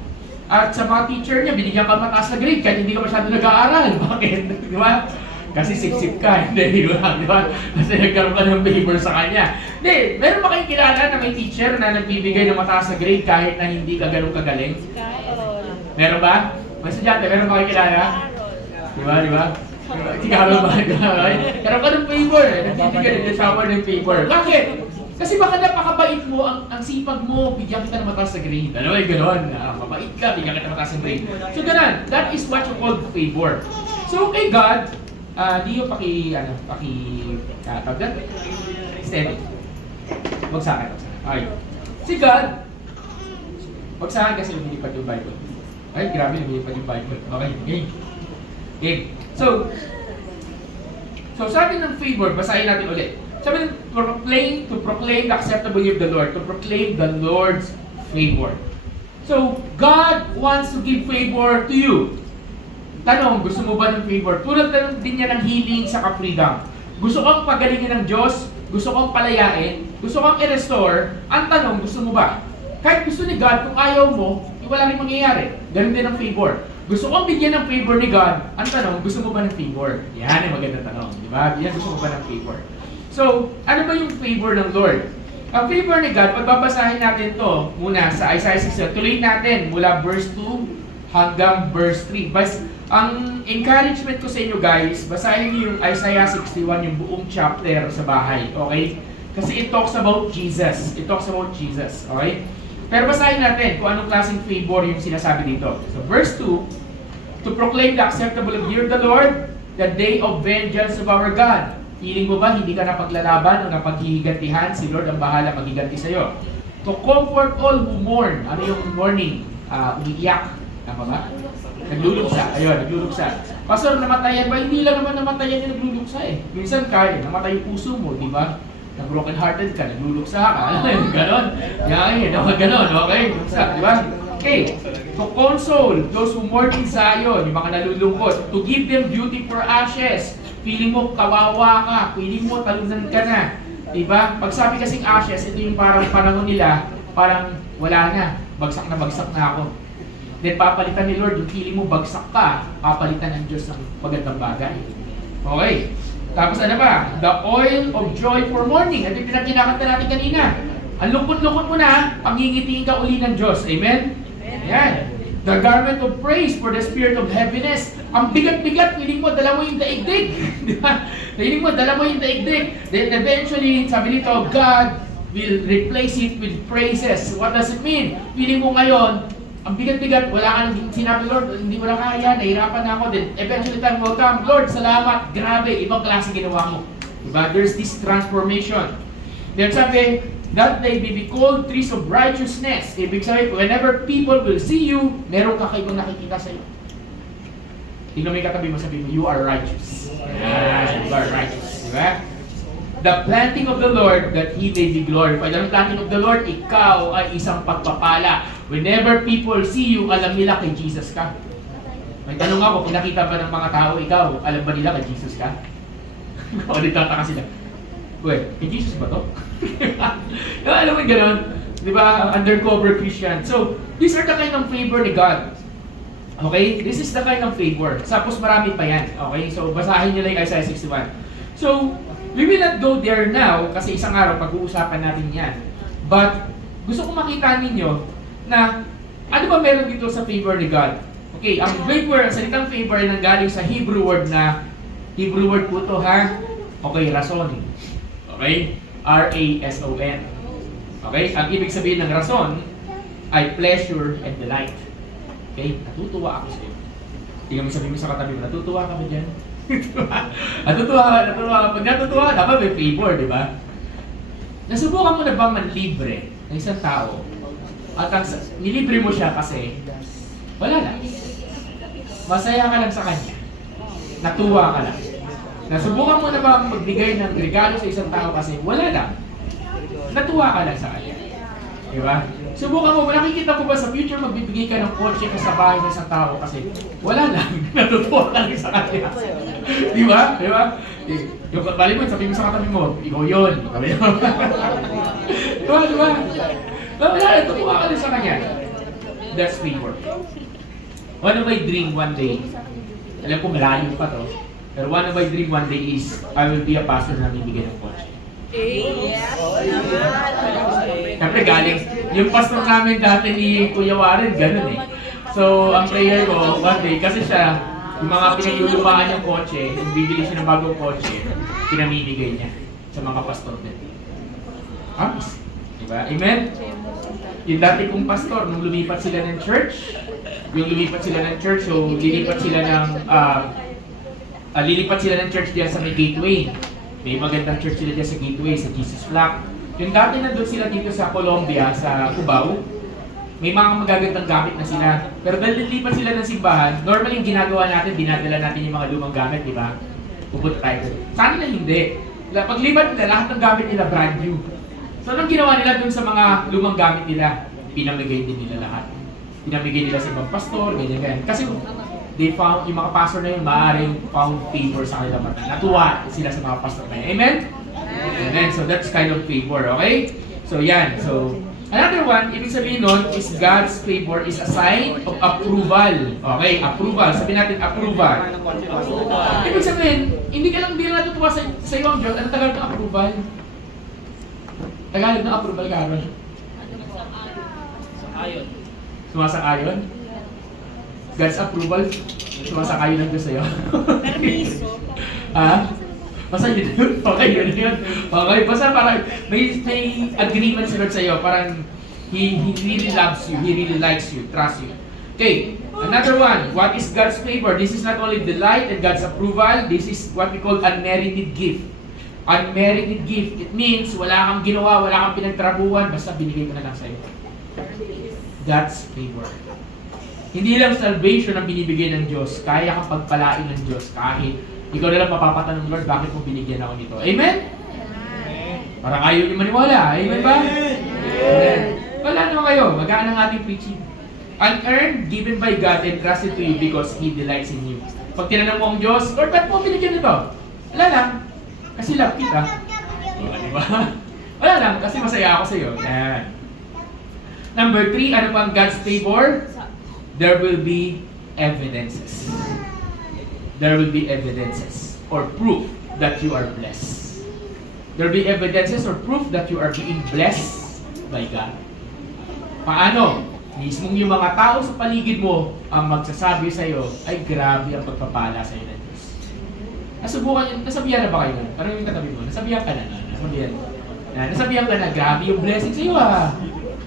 At sa mga teacher niya, binigyan ka mataas na grade kahit hindi ka masyado nag-aaral. Bakit? Diba? Kasi sip-sip ka, hindi ba? Diba? Kasi nagkaroon ka ng favor sa kanya. Hindi, meron ba kayong kilala na may teacher na nagbibigay ng mataas na grade kahit na hindi ka ganun kagaling? Meron ba? May estudyante, meron ba kayong kilala? Diba? Si Carol ba? Karoon ka ng favor eh. Nagbibigay ng shower ng favor. Bakit? Kasi baka napakabait mo, ang sipag mo, bigyan kita ng mataas na grade. Ano ba yung gano'n? Mabait ka, bigyan kita ng mataas na grade. So gano'n, that is what you call favor. So kay God, di yung tawag steady. Wag sa akin. Okay. Si God, wag sa akin kasi lumilipad yung Bible. Ay, grabe, lumilipad yung Bible. Okay. So sabi ng favor, basahin natin ulit. Sabi ng to proclaim the acceptable year of the Lord, to proclaim the Lord's favor. So, God wants to give favor to you. Tanong, gusto mo ba ng favor? Tulad din niya ng healing sa freedom. Gusto kang pagalingin ng Diyos, gusto kang palayain, gusto kang i-restore. Ang tanong, gusto mo ba? Kahit gusto ni God, kung ayaw mo, wala rin mangyayari. Ganun din ang favor. Gusto kong bigyan ng favor ni God. Ang tanong, gusto mo ba ng favor? Yan ang magandang tanong. Di ba? Yan, gusto mo ba ng favor? So, ano ba yung favor ng Lord? Ang favor ni God, pagbabasahin natin to muna sa Isaiah 6. Tuloy natin mula verse 2 hanggang verse 3. Ang encouragement ko sa inyo guys, basahin niyo yung Isaiah 61, yung buong chapter sa bahay. Okay? Kasi it talks about Jesus. It talks about Jesus. Okay? Pero basahin natin kung anong klaseng favor yung sinasabi dito. So verse 2, to proclaim the acceptable year of the Lord, the day of vengeance of our God. Feeling mo ba hindi ka napaglalaban o napaghihigantihan? Si Lord ang bahala maghiganti sa'yo. To comfort all who mourn. Ano yung mourning? umiiyak. Tama ba? Nagluluksa. Ayun, nagluluksa. Pastor, namatayan ba? Hindi lang naman namatayan yung nagluluksa eh. Minsan kaya, namatay yung puso mo, di ba? Na-broken hearted ka, nagluluksa ka. Ganon. Yan, ganon. Okay, luksa, di ba? Okay. To console those who mourn in Zion, yung mga nalulungkot. To give them beauty for ashes. Feeling mo kawawa ka. Feeling mo talunan ka na. Di ba? Pag sabi kasing ashes, ito yung parang panahon nila, parang wala na. Bagsak na ako. Then papalitan ni Lord, yung feeling mo bagsak ka, papalitan ng Diyos ng magandang bagay. Okay. Tapos ano ba? The oil of joy for mourning. Ito yung pinagkinakanta natin kanina. Ang lungkot-lungkot mo na, pangingitiin ka uli ng Diyos. Amen? Yan. The garment of praise for the spirit of heaviness. Ang bigat-bigat, feeling mo, dala mo yung daigdig. Di ba? Feeling mo, dala mo yung daigdig. Then eventually, sabi nito, God will replace it with praises. What does it mean? Feeling mo ngayon, ang bigat-bigat, wala ka nang sinabi, Lord, hindi mo na kaya, nahirapan na ako. Then eventually time will come, Lord, salamat, grabe, ibang klase ginawa mo. Diba? There's this transformation. Then sabi, that they may be called trees of righteousness. Ibig sabihin, whenever people will see you, meron kakaibang nakikita sa iyo. Tingnan mo yung katabi mo, sabi mo, you are righteous. Yeah, you are righteous. Diba? The planting of the Lord, that He may be glorified. Ang planting of the Lord, ikaw ay isang pagpapala. Whenever people see you, alam nila kay Jesus ka. May tanong ako, kung nakita ba ng mga tao, ikaw, alam ba nila kay Jesus ka? O nagtataka sila. Uy, kay Jesus ba to? Alam mo yung gano'n? Di ba? Undercover Christian. So, these are the kind of favor ni God. Okay? This is the kind of favor. Tapos marami pa yan. Okay? So, basahin nyo lang yung Isaiah 61. So, we will not go there now kasi isang araw pag-uusapan natin yan. But, gusto ko makita ninyo na ano ba meron dito sa favor ni God? Okay, ang favor, ang salitang favor ay nanggaling sa Hebrew word po to ha? Okay, rason. Okay? R-A-S-O-N. Okay? Ang ibig sabihin ng rason ay pleasure and delight. Okay? Natutuwa ako sa iyo. Tingnan mo sabihin mo sa katabi mo, natutuwa ka ba dyan? natutuwa ka. Pag natutuwa, dapat may favor, di ba? Nasubukan mo na ba manlibre ng isang tao? At ang nilibre mo siya kasi wala lang. Masaya ka lang sa kanya. Natuwa ka lang. Nasubukan mo na ba magbigay ng regalo sa isang tao kasi wala lang. Natuwa ka lang sa kanya. Di ba? Subukan mo, nakikita ko ba sa future magbibigay ka ng kotse ka sa bahay ng isang tao kasi wala lang. Natutuwa ka lang sa kanya. Di ba? Di ba? Yung bali mo, sabi mo sa katabi mo, ikaw yun. Di ba? Di ba? Wala, natutuwa ka lang sa kanya. That's favor. One of my dream one day, alam ko malayo pa to, pero one of my dream one day is, I will be a pastor na bibigyan ng kotse. Siyempre galing, yung pastor namin dati ni Kuya Warren, ganun eh. So, ang prayer ko, one day, kasi siya, yung mga pinaglulumaan yung kotse, yung bibili siya ng bagong kotse, pinamimigay niya sa mga pastor din. Happy. Diba? Amen? Yung dati kong pastor, nung lumipat sila ng church, so lilipat sila ng church diyan sa may Gateway. May magandang church sila diyan sa Gateway, sa Jesus Flock. Yung dati nandun sila dito sa Colombia, sa Cubao, may mga magagandang gamit na sila. Pero dahil lilipat sila ng simbahan, normally yung ginagawa natin, dinadala natin yung mga lumang gamit, di ba? Pupunta tayo. Sa kanila hindi. Paglipat nila, lahat ng gamit nila brand new. So anong ginawa nila dun sa mga lumang gamit nila? Pinamigay din nila lahat. Pinamigay nila sa ibang pastor, ganyan. Kasi they found, yung mga pastor na yun, maaaring found favor sa kanila mata. Natuwa sila sa mga pastor na yun. Amen? Amen. So that's kind of favor, okay? So yan. So, another one, ibig sabihin nun, is God's favor is a sign of approval. Okay, approval. Sabihin natin, approval. Ibig sabihin, hindi ka lang bilang natutuwa sa iyo ang Diyos. Ano Tagalog ng approval? Tagalog ng approval, Carol? Ayon. Sumasang-ayon? God's approval? Sumasang-ayon ng Diyos sa'yo? Permiso. Ha? Basta yun. Okay, yun. Okay, basta parang may agreement si Lord sa'yo. Parang He really loves you. He really likes you. Trust you. Okay, another one. What is God's favor? This is not only delight and God's approval. This is what we call unmerited gift. Unmerited gift. It means wala kang ginawa, wala kang pinagtrabuhan, basta binigay ko na lang sa'yo. God's favor. Hindi lang salvation ang binibigay ng Diyos, kaya ka pagpalain ng Diyos kahit ikaw na lang mapapatanong, Lord, bakit mo binigyan ako nito? Amen? Parang ayaw niyo maniwala. Amen ba? Amen. Wala naman kayo. Magaan ang ating preaching. Unearned, given by God, and trusted to you because He delights in you. Pag tinanong mo ang Diyos, Lord, ba't mo binigyan ito? Wala lang. Kasi love kita. Diba? Wala lang. Kasi masaya ako sa iyo. Yan. Number 3, ano pang God's favor? There will be evidences. There will be evidences or proof that you are blessed. There will be evidences or proof that you are being blessed by God. Paano? Mismong yung mga tao sa paligid mo ang magsasabi sa iyo, ay grabe ang pagpapala sa iyo ng Diyos. Nasabihan na ba kayo? Parang yung katabi mo, nasabihan ka na. Nasabihan ka na, grabe yung blessing sa iyo ah.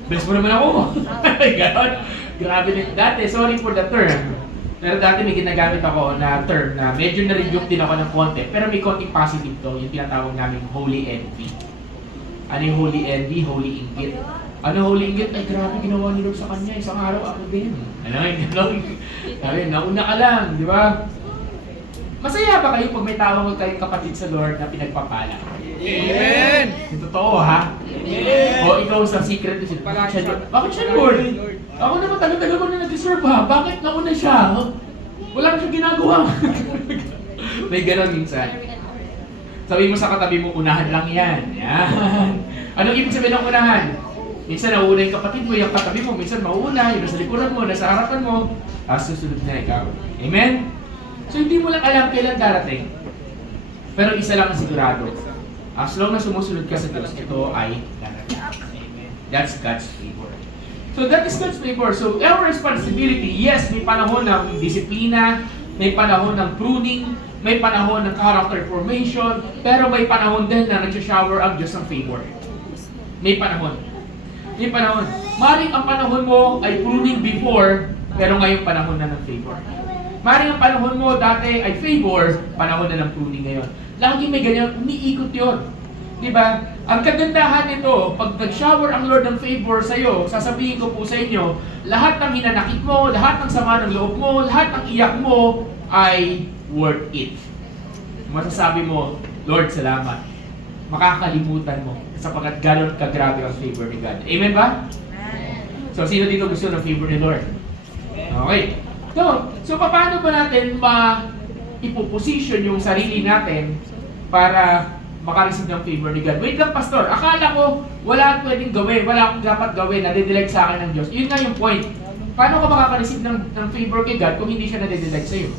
Bless mo naman ako. Ganon. Grabe na. Dati, sorry for the term. Pero dati may ginagamit ako na term na medyo na-rebuke din ako ng konti. Pero may konting positive to, yung tinatawag namin holy envy. Ano yung holy envy? Holy inggit. Ano holy inggit? Ay grabe ginawa ni Lord sa kanya. Isang araw ako din. Ano yung gano'n? Sabi, nauna ka lang, di ba? Masaya ba kayo pag may tawag kayong kapatid sa Lord na pinagpapala? Amen! Yung totoo ha? Amen! O ikaw sa secret na bakit siya Lord? Ako naman talaga ko na nag-deserve ha? Bakit nauna siya? Wala na siya ginagawa. May gano'n minsan. Sabi mo sa katabi mo, unahan lang yan. Yan. Anong ibig sabihin ng unahan? Minsan nauuna yung kapatid mo, yung katabi mo. Minsan mauuna, yung nasa likuran mo, nasa harapan mo. Tapos susunod na ikaw. Amen? So hindi mo lang alam kailan darating. Pero isa lang ang sigurado. As long na sumusunod ka sa Diyos, ito ay darating. Amen. That's God's favor. So that is God's favor. So our responsibility, yes, may panahon ng disiplina, may panahon ng pruning, may panahon ng character formation, pero may panahon din na nagsha-shower ang Diyos ng favor. May panahon. May panahon. Maring ang panahon mo ay pruning before, pero ngayong panahon na ng favor. Maring ang panahon mo dati ay favor, panahon na ng pruning ngayon. Lagi may ganyan, umiikot yun. Diba? Ang kagandahan nito, pag nag-shower ang Lord ng favor sa iyo, sasabihin ko po sa inyo, lahat ng hinanakit mo, lahat ng sama ng loob mo, lahat ng iyak mo ay worth it. Masasabi mo, Lord, salamat. Makakalimutan mo sapagkat gano'n kagrabe ang favor ni God. Amen ba? Amen. So, sino dito gusto ng favor ni Lord? Okay. So paano ba natin ipoposition yung sarili natin para makareceive ng favor ni God? Wait lang, Pastor. Akala ko wala pwedeng gawin, wala akong dapat gawin, nade-delight sa akin ng Diyos. Yun nga yung point. Paano ka makaka-receive ng favor kay God kung hindi siya nade-delight sa'yo?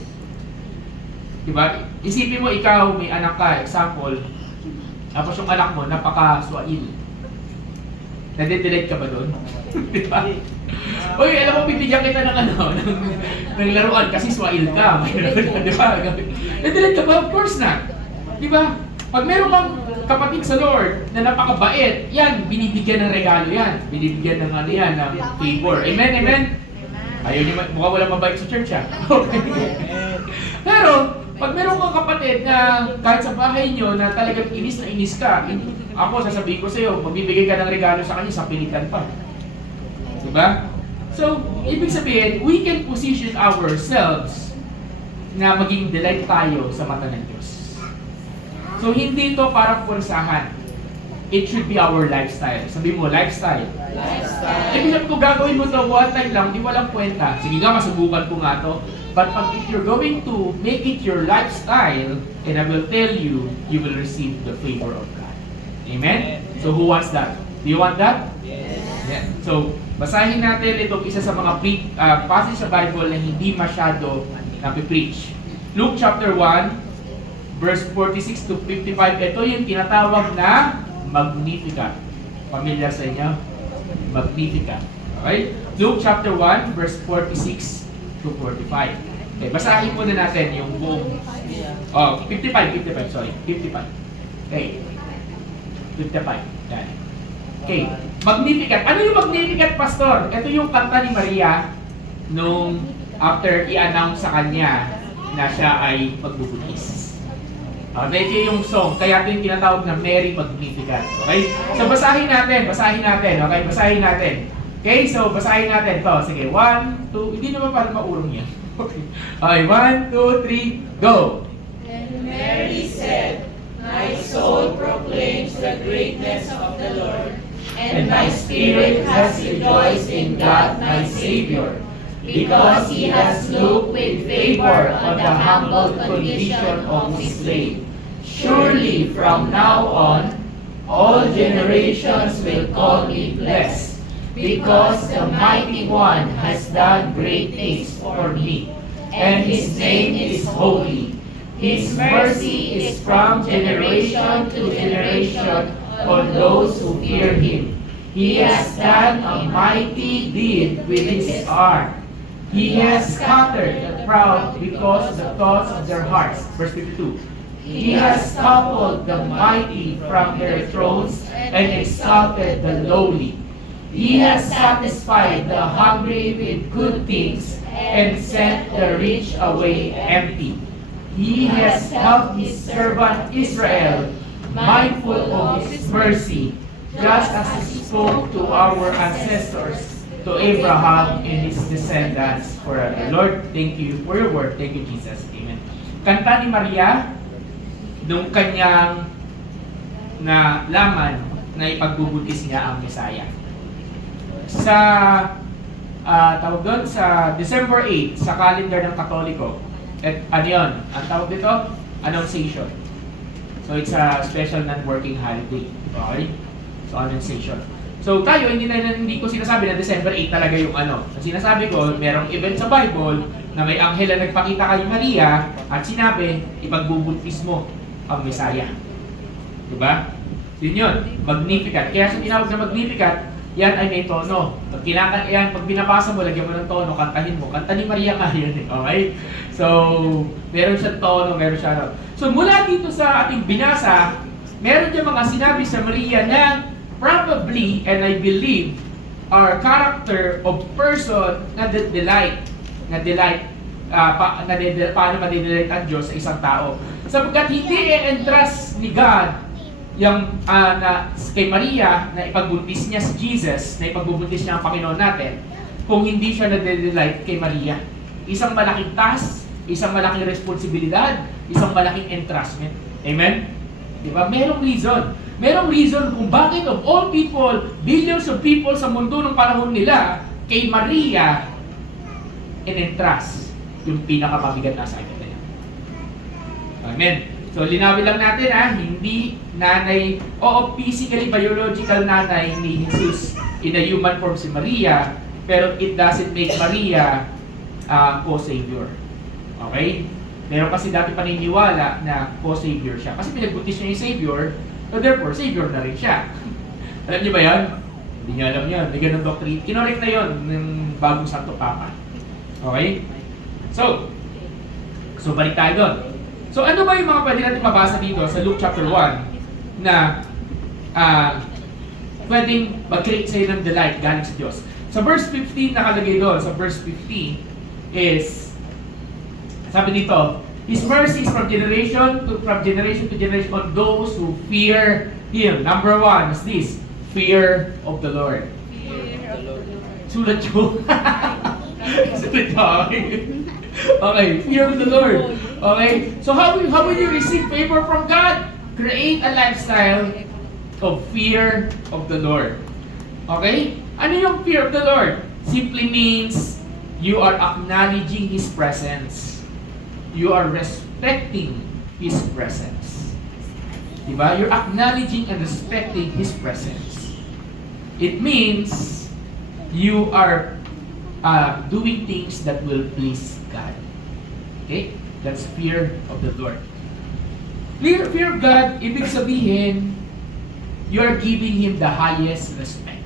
Diba? Isipin mo ikaw, may anak ka, example, tapos yung anak mo, napaka-suail. Nade-delight ka ba doon? Diba? Uy, alam mo, bibigyan kita ng ng laruan kasi swail ka. Di ba? Nadilag ka ba? Of course not. Di ba? Pag meron kang kapatid sa Lord na napakabait, yan, binibigyan ng regalo yan. Binibigyan ng ng favor. Amen, amen? Ayaw niyo, mukhang walang mabait sa church ha. Okay. Pero, pag meron kang kapatid na kahit sa bahay niyo na talagang inis na inis ka, ako sasabihin ko sa iyo, magbibigay ka ng regalo sa kanya sa pilitan pa. Diba? So, ibig sabihin, we can position ourselves na maging delight tayo sa mata ng Diyos. So, hindi ito parang kursahan. It should be our lifestyle. Sabi mo, lifestyle. Lifestyle. Ibig sabihin, kung gagawin mo ito one time lang, di walang kwenta. Sige nga, masubukan ko nga ito. But if you're going to make it your lifestyle, and I will tell you, you will receive the favor of God. Amen? So, who wants that? Do you want that? Yes. Yeah. So, basahin natin itong isa sa mga passage sa Bible na hindi masyado napipreach. Luke chapter 1, verse 46 to 55. Ito yung tinatawag na Magnificat. Familiar sa inyo? Magnificat. Okay? Luke chapter 1, verse 46 to 45. Okay, basahin muna natin yung buong 55, sorry. 55. Okay. 55. Yan. Okay. Magnificat. Ano yung Magnificat, Pastor? Ito yung kanta ni Maria nung after i-announce sa kanya na siya ay magbubuntis. Ito yung song. Kaya ito yung tinatawag na Mary Magnificat. Okay? So basahin natin. Okay? Basahin natin. Okay, so basahin natin to. Sige, 1, 2, hindi naman para maurong yan. Okay, 1, 2, 3, go! And Mary said, My soul proclaims the greatness of the Lord, and my spirit has rejoiced in God my Savior, because He has looked with favor on the humble condition of His slave. Surely from now on, all generations will call me blessed, because the Mighty One has done great things for me, and His name is holy. His mercy is from generation to generation on those who fear Him. He has done a mighty deed with His arm. He has scattered the proud because of the thoughts of their hearts. Verse 52. He has toppled the mighty from their thrones and exalted the lowly. He has satisfied the hungry with good things and sent the rich away empty. He has helped His servant Israel, mindful of His mercy, just as He spoke to our ancestors, to Abraham and his descendants forever. Lord, thank you for your word. Thank you, Jesus. Amen. Kanta ni Maria, nung kanyang na laman na ipagbubuntis niya ang Mesaya. Sa tawag doon sa December 8 sa calendar ng Katoliko, at ano yun? Ang tawag dito? Annunciation. So it's a special non-working holiday. Okay? So Annunciation. So tayo, hindi ko sinasabi na December 8 talaga yung ano. Ang sinasabi ko, merong event sa Bible na may anghel na nagpakita kay Maria at sinabi, ipagbubuntis mo ang Mesaya. Diba? Yun yun, Magnificat. Kaya sa tinawag na Magnificat, yan ay may tono. Pag binabasa mo, lagyan mo ng tono, kantahin mo. Kanta ni Maria nga yun eh. Okay? So, meron siyang tono, meron siya. So, mula dito sa ating binasa, meron dyan mga sinabi sa Maria na probably, and I believe, are character of person na paano madidelight ang Diyos sa isang tao. Sapagkat hindi i-entrust ni God yung kay Maria na ipagbuntis niya si Jesus, na ipagbubuntis niya ang Panginoon natin, kung hindi siya na-delight kay Maria. Isang malaking task, isang malaking responsibilidad, isang malaking entrustment. Amen? Diba? Merong reason. Merong reason kung bakit of all people, billions of people sa mundo ng panahon nila, kay Maria, in-entrust yung pinakamabigat na assignment nila. Amen. So, linawin lang natin hindi nanay, physically, biological nanay ni Jesus in a human form si Maria, pero it doesn't make Maria co-savior. Okay? Meron kasi dati paniniwala na co-savior siya. Kasi pinagbuntis niya yung savior, so therefore, savior na rin siya. Alam niyo ba yan? Hindi niyo alam yan. May ganun doctrine. Kinorek na yon ng bagong Santo Papa. Okay? So balik tayo doon. So ano ba yung mga pwede natin mabasa dito sa Luke chapter 1 na pwedeng mag-create sa'yo ng delight galing sa Diyos? Sa verse 15 nakalagay doon, sa verse 15 is, sabi dito, His mercy is from generation to generation on those who fear Him. Number 1 is this, fear of the Lord. Sulat yun. Sulat yun. Okay, fear of the Lord. Okay, so how will you receive favor from God? Create a lifestyle of fear of the Lord. Okay? Ano yung fear of the Lord? Simply means you are acknowledging His presence. You are respecting His presence. Diba? You're acknowledging and respecting His presence. It means you are doing things that will please God. Okay? That's fear of the Lord. Fear of God, ibig sabihin, you are giving Him the highest respect.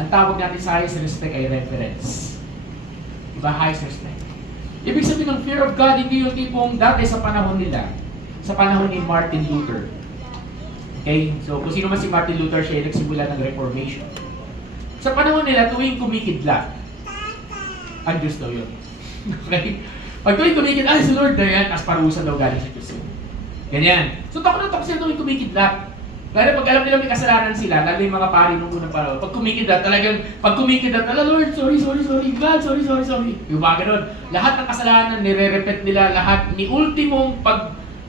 Ang tawag natin sa highest respect ay reverence. Diba? Highest respect. Ibig sabihin ng fear of God, hindi yung tipong dati sa panahon nila, sa panahon ni Martin Luther. Okay? So, kung sino man si Martin Luther, siya yung nagsimula ng Reformation. Sa panahon nila, tuwing kumikidlat, ang Diyos daw yun. Okay? Pag tuwing kumikidlat, si Lord na yan, as parusa daw galing sa Diyos yun. Ganyan. So, takot na takot sila tuwing kumikidlat. Lalo pag alam nila may kasalanan sila, lalo yung mga pari nung unang panahon, pag kumikidat, Lord, sorry, God, sorry. Yung mga ganun. Lahat ng kasalanan, nire-repet nila, lahat, ni ultimong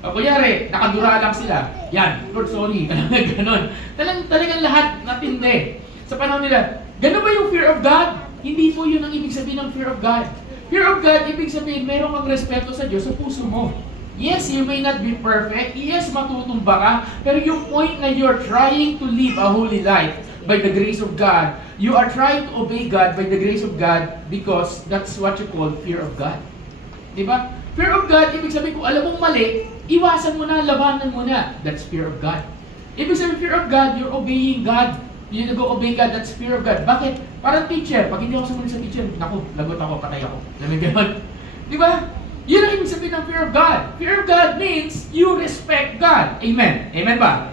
kunyari, nakadura lang sila, yan, Lord, sorry, ganun. Talagang lahat natindi. Sa panahon nila, ganun ba yung fear of God? Hindi po yun ang ibig sabihin ng fear of God. Fear of God, ibig sabihin, meron kang respeto sa Diyos sa puso mo. Yes, you may not be perfect. Yes, matutumba ka. Pero yung point na you're trying to live a holy life by the grace of God, you are trying to obey God by the grace of God because that's what you call fear of God. Diba? Fear of God, ibig sabihin kung alam mong mali, iwasan mo na, labanan mo na. That's fear of God. Ibig sabihin fear of God, you're obeying God. You nag-obey God, that's fear of God. Bakit? Parang teacher, pag hindi ako sumunod sa teacher, naku, lagot ako, patay ako. Alam mo gano'n? Diba? Yun ang ibig sabihin ng fear of God. Fear of God means you respect God. Amen. Amen ba?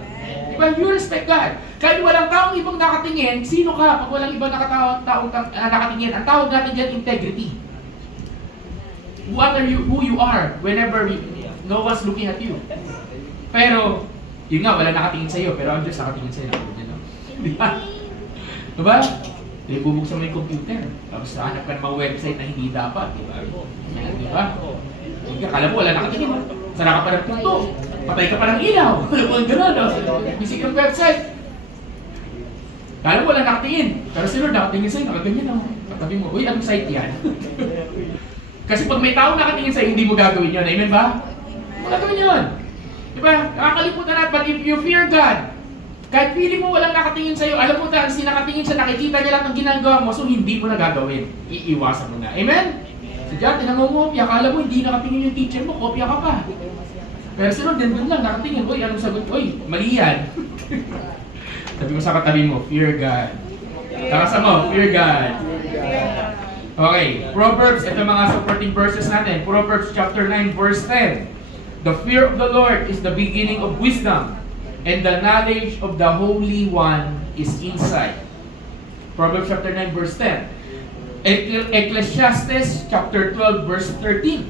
Diba? You respect God. Kahit walang taong ibang nakatingin, sino ka? Pag walang ibang taong nakatingin, ang tawag natin dyan, integrity. What are you, who you are, whenever no one's looking at you. Pero, yun nga, wala nakatingin sa'yo, pero ang Diyos nakatingin sa'yo. Diba? Diba? Bubuksan mo yung computer. Tapos hanap ka ng mga website na hindi dapat. Diba? Diba? Kala mo, wala nakatingin. Sara ka pa ng pinto. Patay ka pa ng ilaw. Alam mo, gano'n. Bisig yung website. Kala mo, wala nakatingin. Pero si Lord, nakatingin sa'yo, nakaganyan ako. Katabi mo, uy, anong site yan? Kasi pag may tao nakatingin sa'yo, hindi mo gagawin yun. Amen ba? Mo gagawin yun. Diba? Nakakalimutan natin, but if you fear God, kahit feeling mo walang nakatingin sa'yo, alam mo na, sinakatingin siya, nakikita niya lang ang ginagawa mo, so hindi mo na gagawin. Iiwasan mo na. Amen? So dyan, tinangungopya, akala mo hindi nakatingin yung teacher mo, kopya ka pa. Pero sino, din lang, nakatingin, uy, anong sagot? Uy, mali yan. Sabi mo sa katabi mo, fear God. Takasa mo, fear God. Okay, Proverbs, ito mga supporting verses natin. Proverbs chapter 9, verse 10. The fear of the Lord is the beginning of wisdom, and the knowledge of the Holy One is insight. Proverbs chapter 9, verse 10. Ecclesiastes chapter 12, verse 13.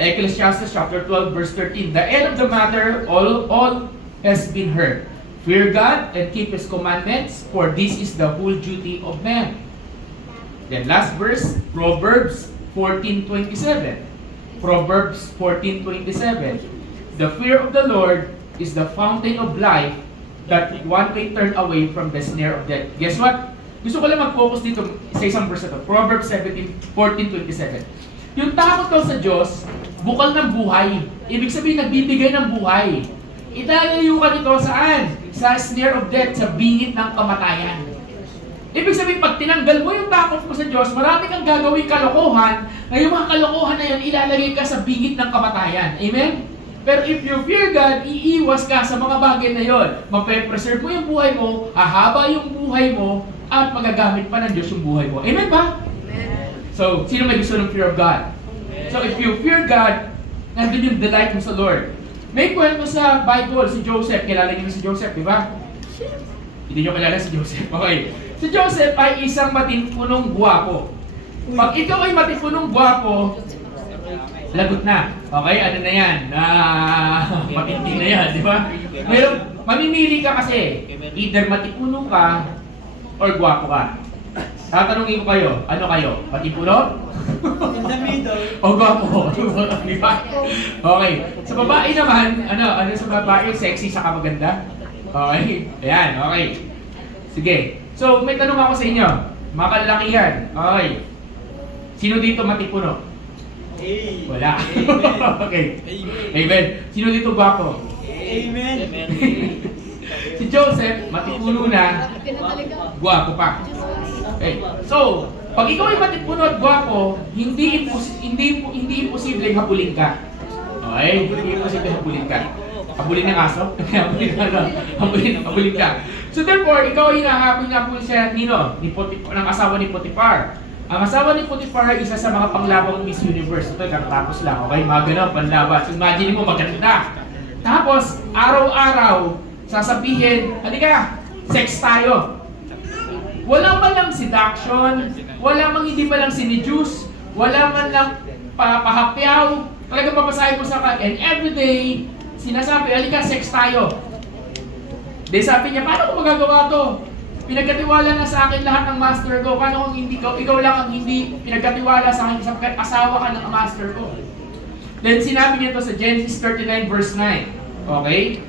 Ecclesiastes chapter 12, verse 13. The end of the matter, all has been heard. Fear God and keep His commandments, for this is the whole duty of man. Then last verse, Proverbs 14:27. Proverbs 14:27. The fear of the Lord is the fountain of life, that one may turn away from the snare of death. Guess what? Gusto ko lang mag-focus dito sa isang verse na to. Proverbs 14:27. Yung takot daw sa Diyos, bukal ng buhay. Ibig sabihin, nagbibigay ng buhay. Italayo ka nito saan? Sa snare of death, sa bingit ng kamatayan. Ibig sabihin, pag tinanggal mo yung takot mo sa Diyos, marami kang gagawing kalokohan, na yung mga kalokohan na yun, ilalagay ka sa bingit ng kamatayan. Amen? Pero if you fear God, iiwas ka sa mga bagay na yon. Mape-preserve mo yung buhay mo, hahaba yung buhay mo, at magagamit pa ng Diyos yung buhay mo. Amen ba? Amen. So, sino may gusto ng fear of God? So, if you fear God, nandun yung delight mo sa Lord. May kwento sa Bible, si Joseph. Kilala niyo si Joseph, di ba? Hindi niyo kilala si Joseph. Okay. Si Joseph ay isang matinpunong gwapo. Pag ikaw ay matinpunong gwapo, lagot na. Okay, ano na yan? Matindi na yan, di ba? Pero mamimili ka kasi, either matipuno ka or gwapo ka. Tatanungin ko kayo, ano kayo? Matipuno? In the middle. O gwapo? Di ba? Okay. Sa babae naman, ano sa babae? Sexy sa maganda? Okay. Ayan, okay. Sige. So, may tanong ako sa inyo. Mga kalalakihan. Okay. Sino dito matipuno? Wala. Okay. Amen. Sino dito gwapo? Amen. Si Joseph, matipuno na, gwapo pa. Okay. So, pag ikaw ay matipuno at gwapo, hindi imposibleng habulin ka. Okay? Hindi imposibleng habulin ka. Habulin ng aso? Habulin ka. So therefore, ikaw ay hinahabol siya ng asawa ni Potiphar. Ang asawa ni Potiphar ay isa sa mga panglabang Miss Universe. Ito, kakatapos lang. Okay? Mga ganun, panlaban. So imagine mo, maganda. Tapos, araw-araw, sasabihin, halika, sex tayo. Wala man lang seduction, wala man hindi man lang sinijuice, wala man lang pahapyaw, talagang papasahin mo sa and everyday, sinasabi, halika, sex tayo. Then sabi niya, paano ko magagawa to? Pinagkatiwala na sa akin lahat ng master ko. Paano kung hindi ikaw lang ang hindi pinagkatiwala sa akin sa asawa ka ng master ko? Then sinabi niya to sa Genesis 39 verse 9. Okay?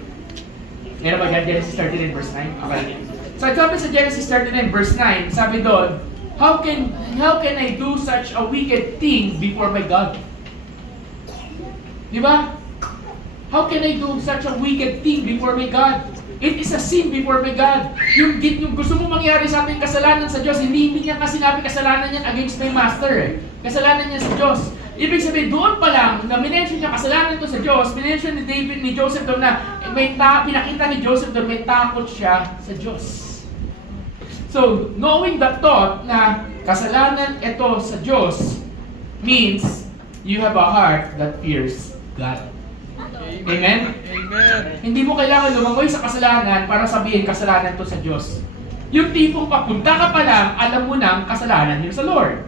Meron ba dyan Genesis 39 verse 9? Okay. So sabi sa Genesis 39 verse 9, sabi doon, How can I do such a wicked thing before my God? Di ba? How can I do such a wicked thing before my God? It is a sin before my God. Yung gusto mo mangyari sa ating kasalanan sa Diyos, hindi niya kasi sinabi kasalanan niya against my master. Kasalanan niya sa Diyos. Ibig sabihin, doon pa lang, na minention niya kasalanan to sa Diyos, minention ni David, ni Joseph doon na pinakita ni Joseph doon, may takot siya sa Diyos. So, knowing that thought na kasalanan ito sa Diyos means you have a heart that fears God. Amen? Amen. Hindi mo kailangan lumangoy sa kasalanan para sabihin kasalanan to sa Diyos. Yung tipong papunta ka pa lang, alam mo nang kasalanan yun sa Lord.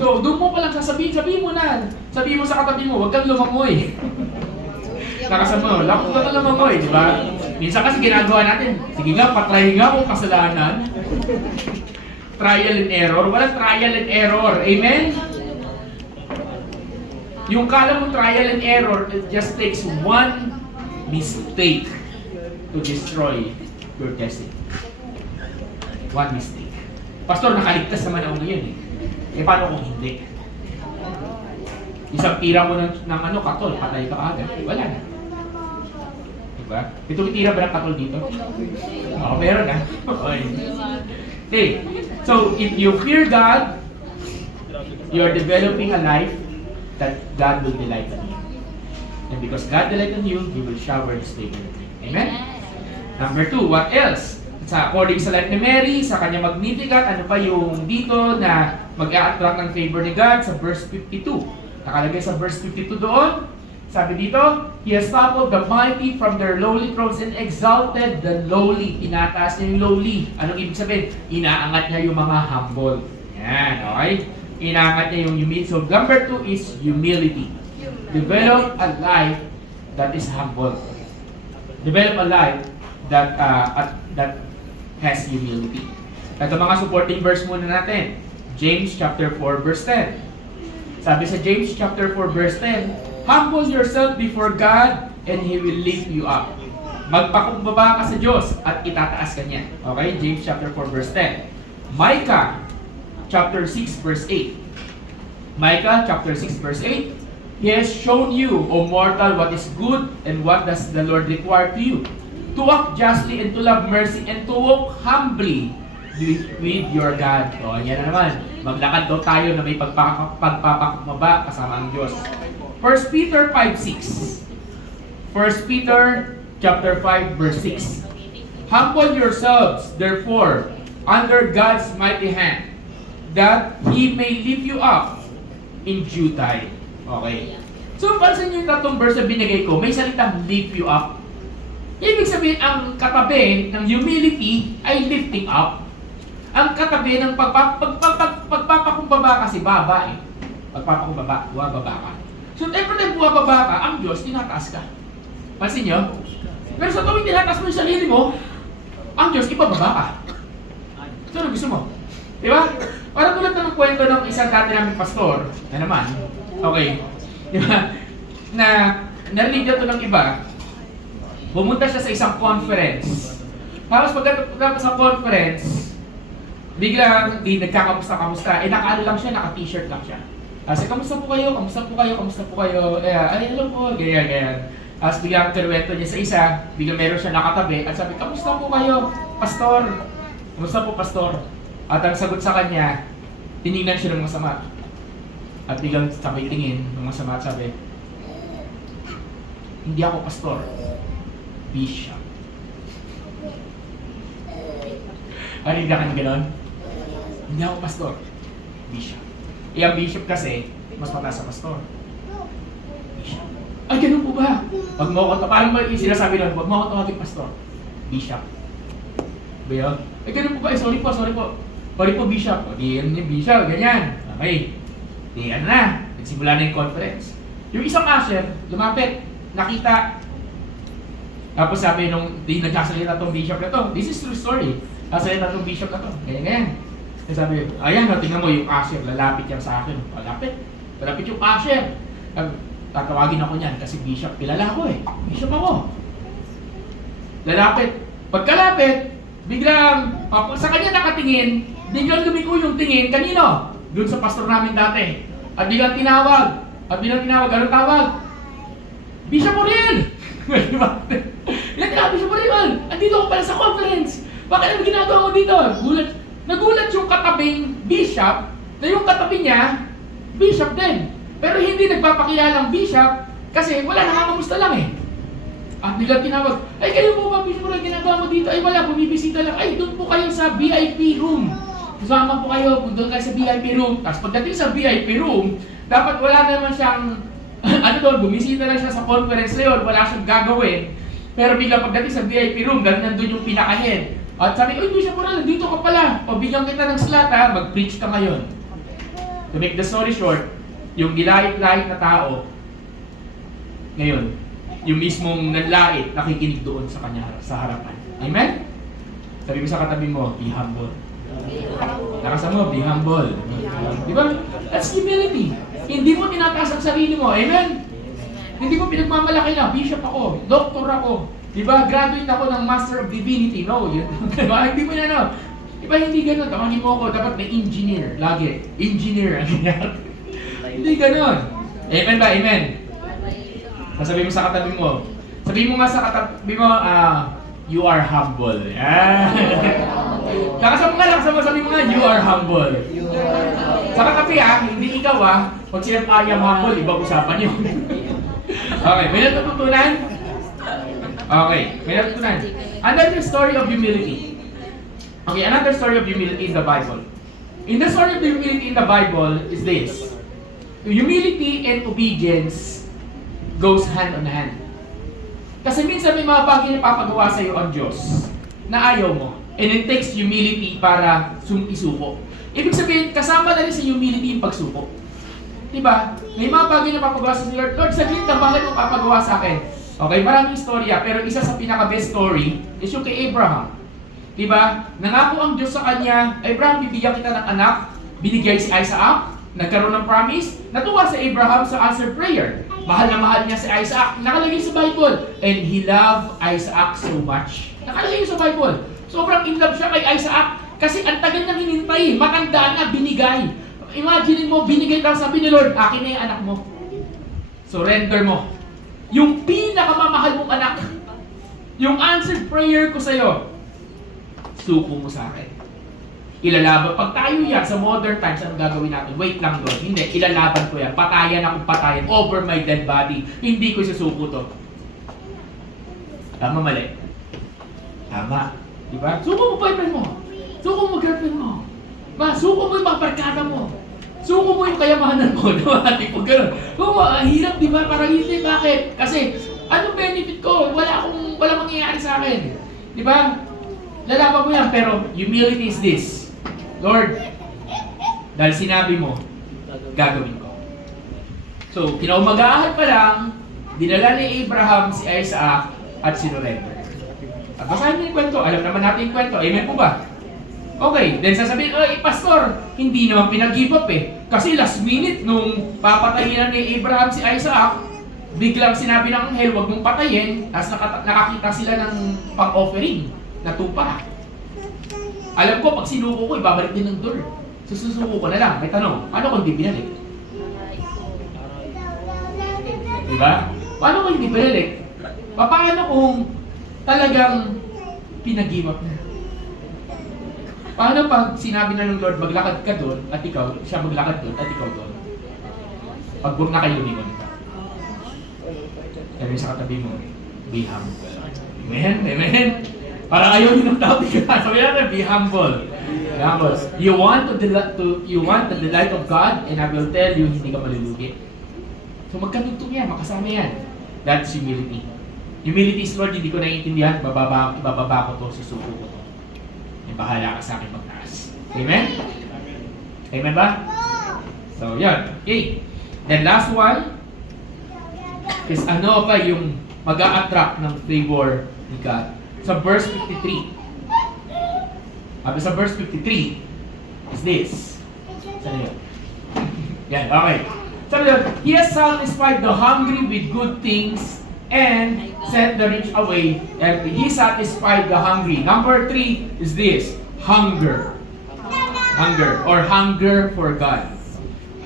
So, doon mo pa lang sabihin mo na. Sabihin mo sa katabi mo, huwag kang lumangoy. Nakasama mo, lakot ka lumangoy, di ba? Minsan kasi ginagawa natin, sige nga, patry nga kung kasalanan. Trial and error. Walang trial and error. Amen? Yung kala mo trial and error, it just takes one mistake to destroy your destiny. One mistake. Pastor, nakaligtas naman ako ngayon eh. Eh paano kung hindi? Isang tira mo ng katol, patay ka agad. Wala na. Diba? Itong tira ba ng katol dito? Oo, meron na. Okay. So, if you fear God, you are developing a life that God will delight in you. And because God delights in you, He will shower His favor on you. Amen? Number 2, what else? According sa life ni Mary, sa kanya Magnificat, ano pa yung dito na mag-a-attract ng favor ni God sa verse 52. Nakalagay sa verse 52 doon, sabi dito, He has toppled the mighty from their lowly thrones and exalted the lowly. Tinataas niya yung lowly. Anong ibig sabihin? Inaangat niya yung mga humble. Yan, okay? Inaangat niya yung humility. So, number 2 is humility. Develop a life that is humble. Develop a life that has humility. Ito mga supporting verse muna natin. James chapter 4 verse 10. Sabi sa James chapter 4 verse 10, Humble yourself before God and He will lift you up. Magpakumbaba ka sa Diyos at itataas ka niya. Okay? James chapter 4 verse 10. Micah chapter 6 verse 8. Micah chapter 6 verse 8. He has shown you, O mortal, what is good and what does the Lord require to you. To walk justly and to love mercy and to walk humbly with your God. O, yan na naman. Maglakad daw tayo na may pagpapakumbaba kasama ang Diyos. 1 Peter 5:6. 1 Peter chapter 5 verse 6. Humble yourselves, therefore, under God's mighty hand, that He may lift you up in due time. Okay. So, pansin niyo yung tatlong verse na binigay ko, may salitang lift you up. Ibig sabihin, ang katabi ng humility ay lifting up. Ang katabi ng pagpapakumbaba kasi baba eh. Pagpapakumbaba, buwababa ka. So, every time buwababa ka, ang Diyos, tinataas ka. Pansin niyo? Pero sa tuwing tinataas mo yung sarili mo, ang Diyos, ibababa ka. So, ano gusto mo? Diba? Parang tulad ng kwento ng isang dati naming pastor, na naman, okay, diba? Na narinig ito ng iba, pumunta siya sa isang conference. Tapos pagkatapos sa conference, biglang di nagkakamusta-kamusta. Eh naka-ano lang siya, naka-t-shirt lang siya. Kasi kamusta po kayo? Kamusta po kayo? Kamusta po kayo? Ay, hello po. Ganyan. Tapos biglang kinuwento niya sa isa, biglang meron siya nakatabi at sabi, kamusta po kayo, pastor? Kamusta po, pastor? At ang sagot sa kanya, tinignan siya ng masama. At biglang sabay tingin ng masama at sabi, hindi ako pastor. Bishop. Ano ka ng gano'n? Hindi ako pastor. Bishop. Eh, ang bishop kasi, mas mataas sa pastor. Bishop. Ay, ganun po ba? Pag mo ako, parang ba yung sinasabi nun, wag mo ako tawagin pastor. Bishop. Ba yun? Ay, ganun po ba? Eh, sorry po. Sorry po, bishop. O, di yan yung bishop, ganyan. Okay. Di, ano na. Nagsimula na yung conference. Yung isang usher, lumapit, nakita Tapos sabi nung di nagsasalita tong bishop na to, this is true story. Nagsasalita tong bishop na to, ganyan. Kasi sabi, ayan, tingnan mo yung cashier, lalapit yan sa akin. Malapit yung cashier. Tatawagin ako niyan kasi bishop, kilala ko eh. Bishop ako. Lalapit. Pagkalapit, biglang, sa kanya nakatingin, biglang lumiko yung tingin, kanino? Doon sa pastor namin dati. At biglang tinawag. Anong tawag? Bishop Oriel! Diba? Ilang tinawag, Bishop Oriel! Andito ko pala sa conference! Bakit ano ginagawa mo dito? Nagulat yung katabing bishop, na yung katabi niya, bishop din. Pero hindi nagpapakilalang bishop, kasi wala, nakakamusta lang eh. At biglang tinawag, ay kayo po ba, Bishop Oriel, ginagawa mo dito? Ay wala, bumibisita lang. Ay doon po kayo sa VIP room. Kasama po kayo, doon kayo sa VIP room. Tapos pagdating sa VIP room, dapat wala naman siyang, bumisita lang siya sa conference na yun, wala siyang gagawin. Pero biglang pagdating sa VIP room, dahil nandun yung pinaka-head. At sabi, uy Bishop Oriel, dito ka pala. O bigyan kita ng slot ha, mag-preach ka ngayon. To make the story short, yung gilait-lait na tao, ngayon, yung mismong nanlait, nakikinig doon sa kanya, sa harapan. Amen? Sabi mo sa katabi mo, be humble. Nakasa mo, be humble. Di ba? That's humility. Hindi mo tinataas ang sarili mo. Amen? Hindi mo pinagmamalaki na, bishop ako, doctor ako. Di ba? Graduate ako ng Master of Divinity. No, yun. Diba? Hindi mo yan, no? Di ba hindi ganun? Tawagin mo ako, dapat may engineer. Lagi. Engineer ang nangyari. Hindi ganun. Amen ba? Amen? Sabi mo sa katabi mo. Sabi mo nga sa katabi mo, you are humble. Lakasama mo nga, sabi mo nga, you are humble. Sa katabi hindi ikaw pag sila I am humble, iba usapan yun. Okay, may natutunan? Okay, may natutunan. Another story of humility. Okay, another story of humility in the Bible. In the story of the humility in the Bible is this. Humility and obedience goes hand on hand. Kasi minsan may mga bagay na papagawa sa iyo ang Diyos na ayaw mo. And it takes humility para isuko. Ibig sabihin, kasama na rin sa humility yung pagsuko. Diba? May mga bagay na papagawa sa Lord. Lord, saglit na, bakit mo papagawa sa akin? Okay, maraming istorya, pero isa sa pinaka-best story is yung kay Abraham. Diba? Nangako ang Diyos sa kanya, Abraham, bibigyan kita ng anak, binigay si Isaac, nagkaroon ng promise, natuwa si Abraham sa answered prayer. Mahal na mahal niya si Isaac, nakalagay sa Bible. And he loved Isaac so much. Nakalagay sa Bible. Sobrang in love siya kay Isaac kasi ang tagal niyang hinintay, matanda na, binigay. Imagine mo, binigay daw, sabi ni Lord, akin na yung anak mo. Surrender mo. Yung pinakamamahal mong anak, yung answered prayer ko sa'yo, suko mo sa akin. Ilalaban. Pag tayo yan, sa modern times, anong gagawin natin? Wait lang doon. Hindi, ilalaban ko yan. Patayan akong patayan over my dead body. Hindi ko isusuko to. Tama, mali? Tama. Diba? Suko mo boyfriend mo. Suko mo girlfriend mo. Suko mo yung mga barkada mo. Suko mo yung kayamanan mo. Diba? Di po gano'n. Hirap, diba? Parang hindi. Bakit? Kasi, anong benefit ko? Wala mangyayari sa akin. Diba? Lalaban mo yan, pero humility is this. Lord, dahil sinabi mo, gagawin ko. So, kinaumagahan pa lang, dinala ni Abraham si Isaac at sinurrender. At basahin niyo yung kwento. Alam naman natin yung kwento. Amen po ba? Okay, then sasabihin, ay, pastor, hindi naman pinag-give up Kasi last minute, nung papatayin na ni Abraham si Isaac, biglang sinabi ng anghel, huwag mong patayin, tapos nakakita sila ng pang-offering na tupa. Alam ko, pag sinuko ko, ibabalik din ng door. Susuko ko na lang. May tanong, paano kung hindi binalik? Diba? Paano kung hindi binalik? Paano kung talagang pinag-give up na? Paano pag sinabi na ng Lord, maglakad ka doon, at ikaw, siya maglakad doon, at ikaw doon? Pag buong na kayo, lingon ka. Sabi sa katabi mo, be humble. Amen? Amen? Parang ayaw yun ng topic ka. Sabi natin, be humble. Be humble. You want the delight of God, and I will tell you, hindi ka malulugi. So magkatugtog yan, makasama yan. That's humility. Humility is, Lord, hindi ko naiintindihan, ibababa ko to, susuko ko to. May bahala ka sa akin magtaas. Amen? Amen ba? So, yan. Okay. Then last one is ano pa yung mag-a-attract ng favor ni God. Sa verse 53. Sa verse 53 is this. Saan yun? Yan, okay. Sabi doon, He has satisfied the hungry with good things and sent the rich away, and He satisfied the hungry. Number 3 is this, hunger. Hunger, or hunger for God.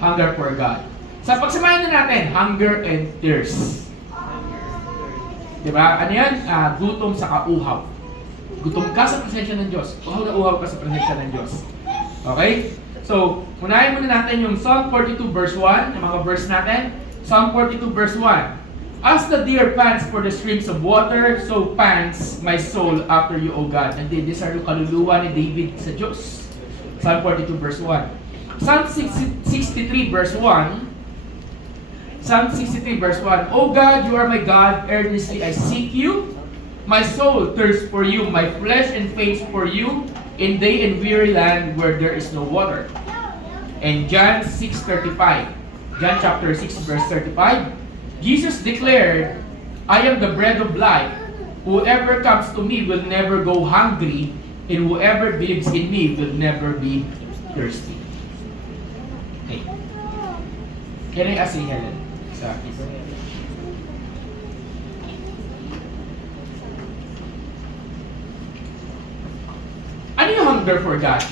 Hunger for God. Sa pagsamahin na natin, hunger and thirst. Diba? Ano yan? Gutom sa kauhaw. Gutom ka sa presensya ng Diyos. Uhaw na uhaw ka sa presensya ng Diyos. Okay? So, unahin muna natin yung Psalm 42 verse 1, yung mga verse natin. Psalm 42 verse 1. As the deer pants for the streams of water, so pants my soul after you, O God. And these are yung kaluluwa ni David sa Diyos. Psalm 42 verse 1. Psalm 63 verse 1. Psalm 63 verse 1. O God, you are my God, earnestly I seek you. My soul thirsts for you, my flesh and faints for you, in day and weary land where there is no water. And John 6:35. John chapter 6 verse 35. Jesus declared, I am the bread of life. Whoever comes to me will never go hungry, and whoever believes in me will never be thirsty. Okay. Can I ask you, Helen? Sa ano yung hunger for God?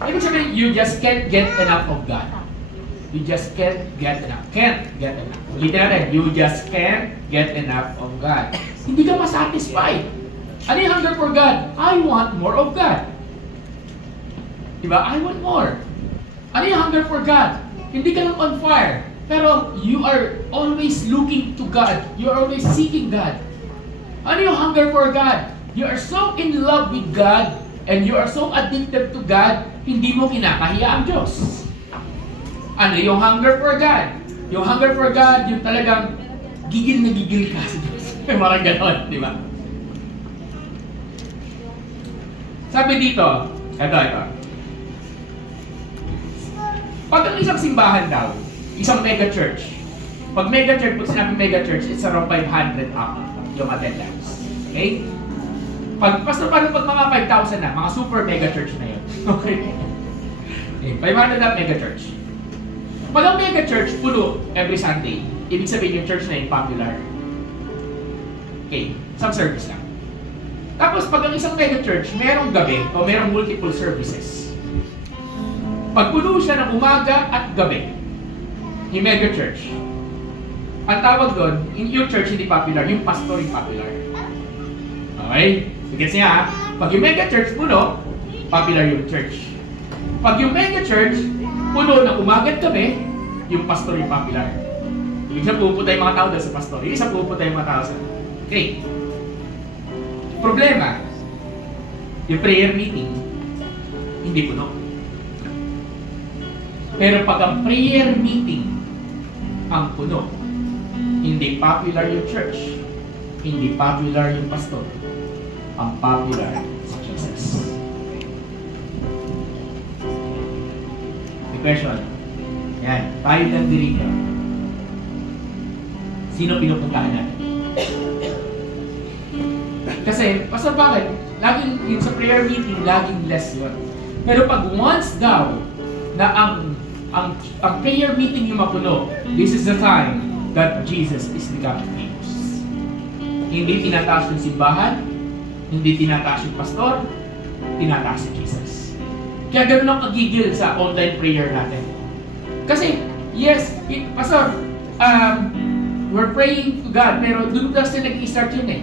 Ibig sabihin, you just can't get enough of God. You just can't get enough. Can't get enough. Ulitin natin, you just can't get enough of God. Hindi ka masatisfied. Ano yung hunger for God? I want more of God. Diba? I want more. Ano yung hunger for God? Hindi ka lang on fire. Pero you are always looking to God. You are always seeking God. Ano yung hunger for God? You are so in love with God and you are so addicted to God, hindi mo kinakahiya ang Diyos. Ano yung hunger for God? Yung hunger for God, yung talagang gigil na gigil ka sa Diyos. Parang ganon, di ba? Sabi dito, ito. Pag ang isang simbahan daw, isang mega church, pag sinabi mega church, it's around 500 up yung attendance. Okay? Pag mga 5,000 na, mga super mega church na yun. Okay? 500 up mega church. Pag ang mega church puno every Sunday, ibig sabihin yung church na yun popular. Okay, some service lang. Tapos pag ang isang mega church, merong gabi o merong multiple services. Pag puno siya ng umaga at gabi, yung mega church, ang tawag doon, yung church hindi popular, yung pastor yung popular. Okay? Gets niya ha? Pag yung mega church puno, popular yung church. Pag yung mega church, puno ng umaga at gabi, yung pastor yung popular. Ibig sabihin, pupunta yung mga tao doon sa pastor. Yung isa pupunta yung mga tao sa... Okay. Problema, yung prayer meeting, hindi puno. Pero pag ang prayer meeting ang puno, hindi popular yung church, hindi popular yung pastor, ang popular si Jesus. The question, yan, tayo lang dito. Sino pinupuntahan natin? Kasi, pastor bakit? Laging, yun sa prayer meeting, laging less yun. Pero pag once daw, na ang prayer meeting yung mapuno, this is the time that Jesus is becoming famous. Hindi tinataas yung simbahan, hindi tinataas yung pastor, tinataas si Jesus. Kaya ganoon ang kagigil sa online prayer natin. Kasi, yes, pastor, we're praying to God, pero doon kasi nag-i-start yun eh.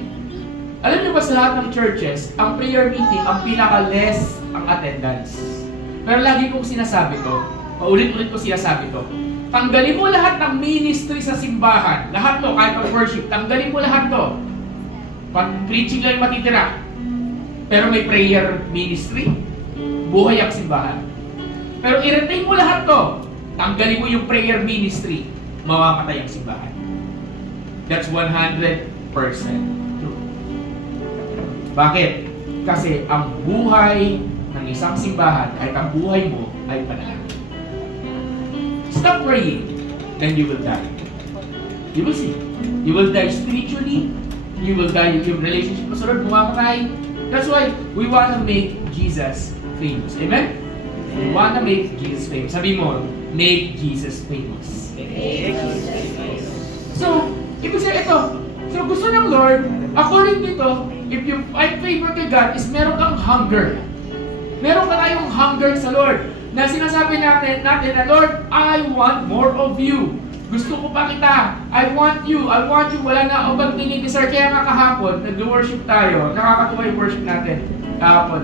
Alam niyo ba sa lahat ng churches, ang prayer meeting, ang pinaka-less ang attendance. Pero lagi kong sinasabi to, paulit-ulit ko sinasabi to, tanggalin mo lahat ng ministry sa simbahan, lahat to, kahit ang worship, tanggalin mo lahat to. Pag-preaching lang yung matitira. Pero may prayer ministry, buhay ang simbahan. Pero i-retain mo lahat to, tanggalin mo yung prayer ministry, mamamatay ang simbahan. That's 100% true. Bakit? Kasi ang buhay ng isang simbahan, kahit ang buhay mo, ay panalangin. Stop praying, then you will die. You will see. You will die spiritually, you will die. Yung relationship mo sa Lord, bumamatay. That's why we want to make Jesus famous. Amen? We want to make Jesus famous. Sabi mo, make Jesus famous. So, ibig sabihin ito. So, gusto ng Lord, according dito, if you find favor kay God, is meron kang hunger. Meron ka tayong hunger sa Lord. Na sinasabi natin na, Lord, I want more of you. Gusto ko pa kita. I want you. I want you. Wala na ako bang dinidesire. Kaya nga kahapon, nag-worship tayo. Nakakatuwa yung worship natin kahapon.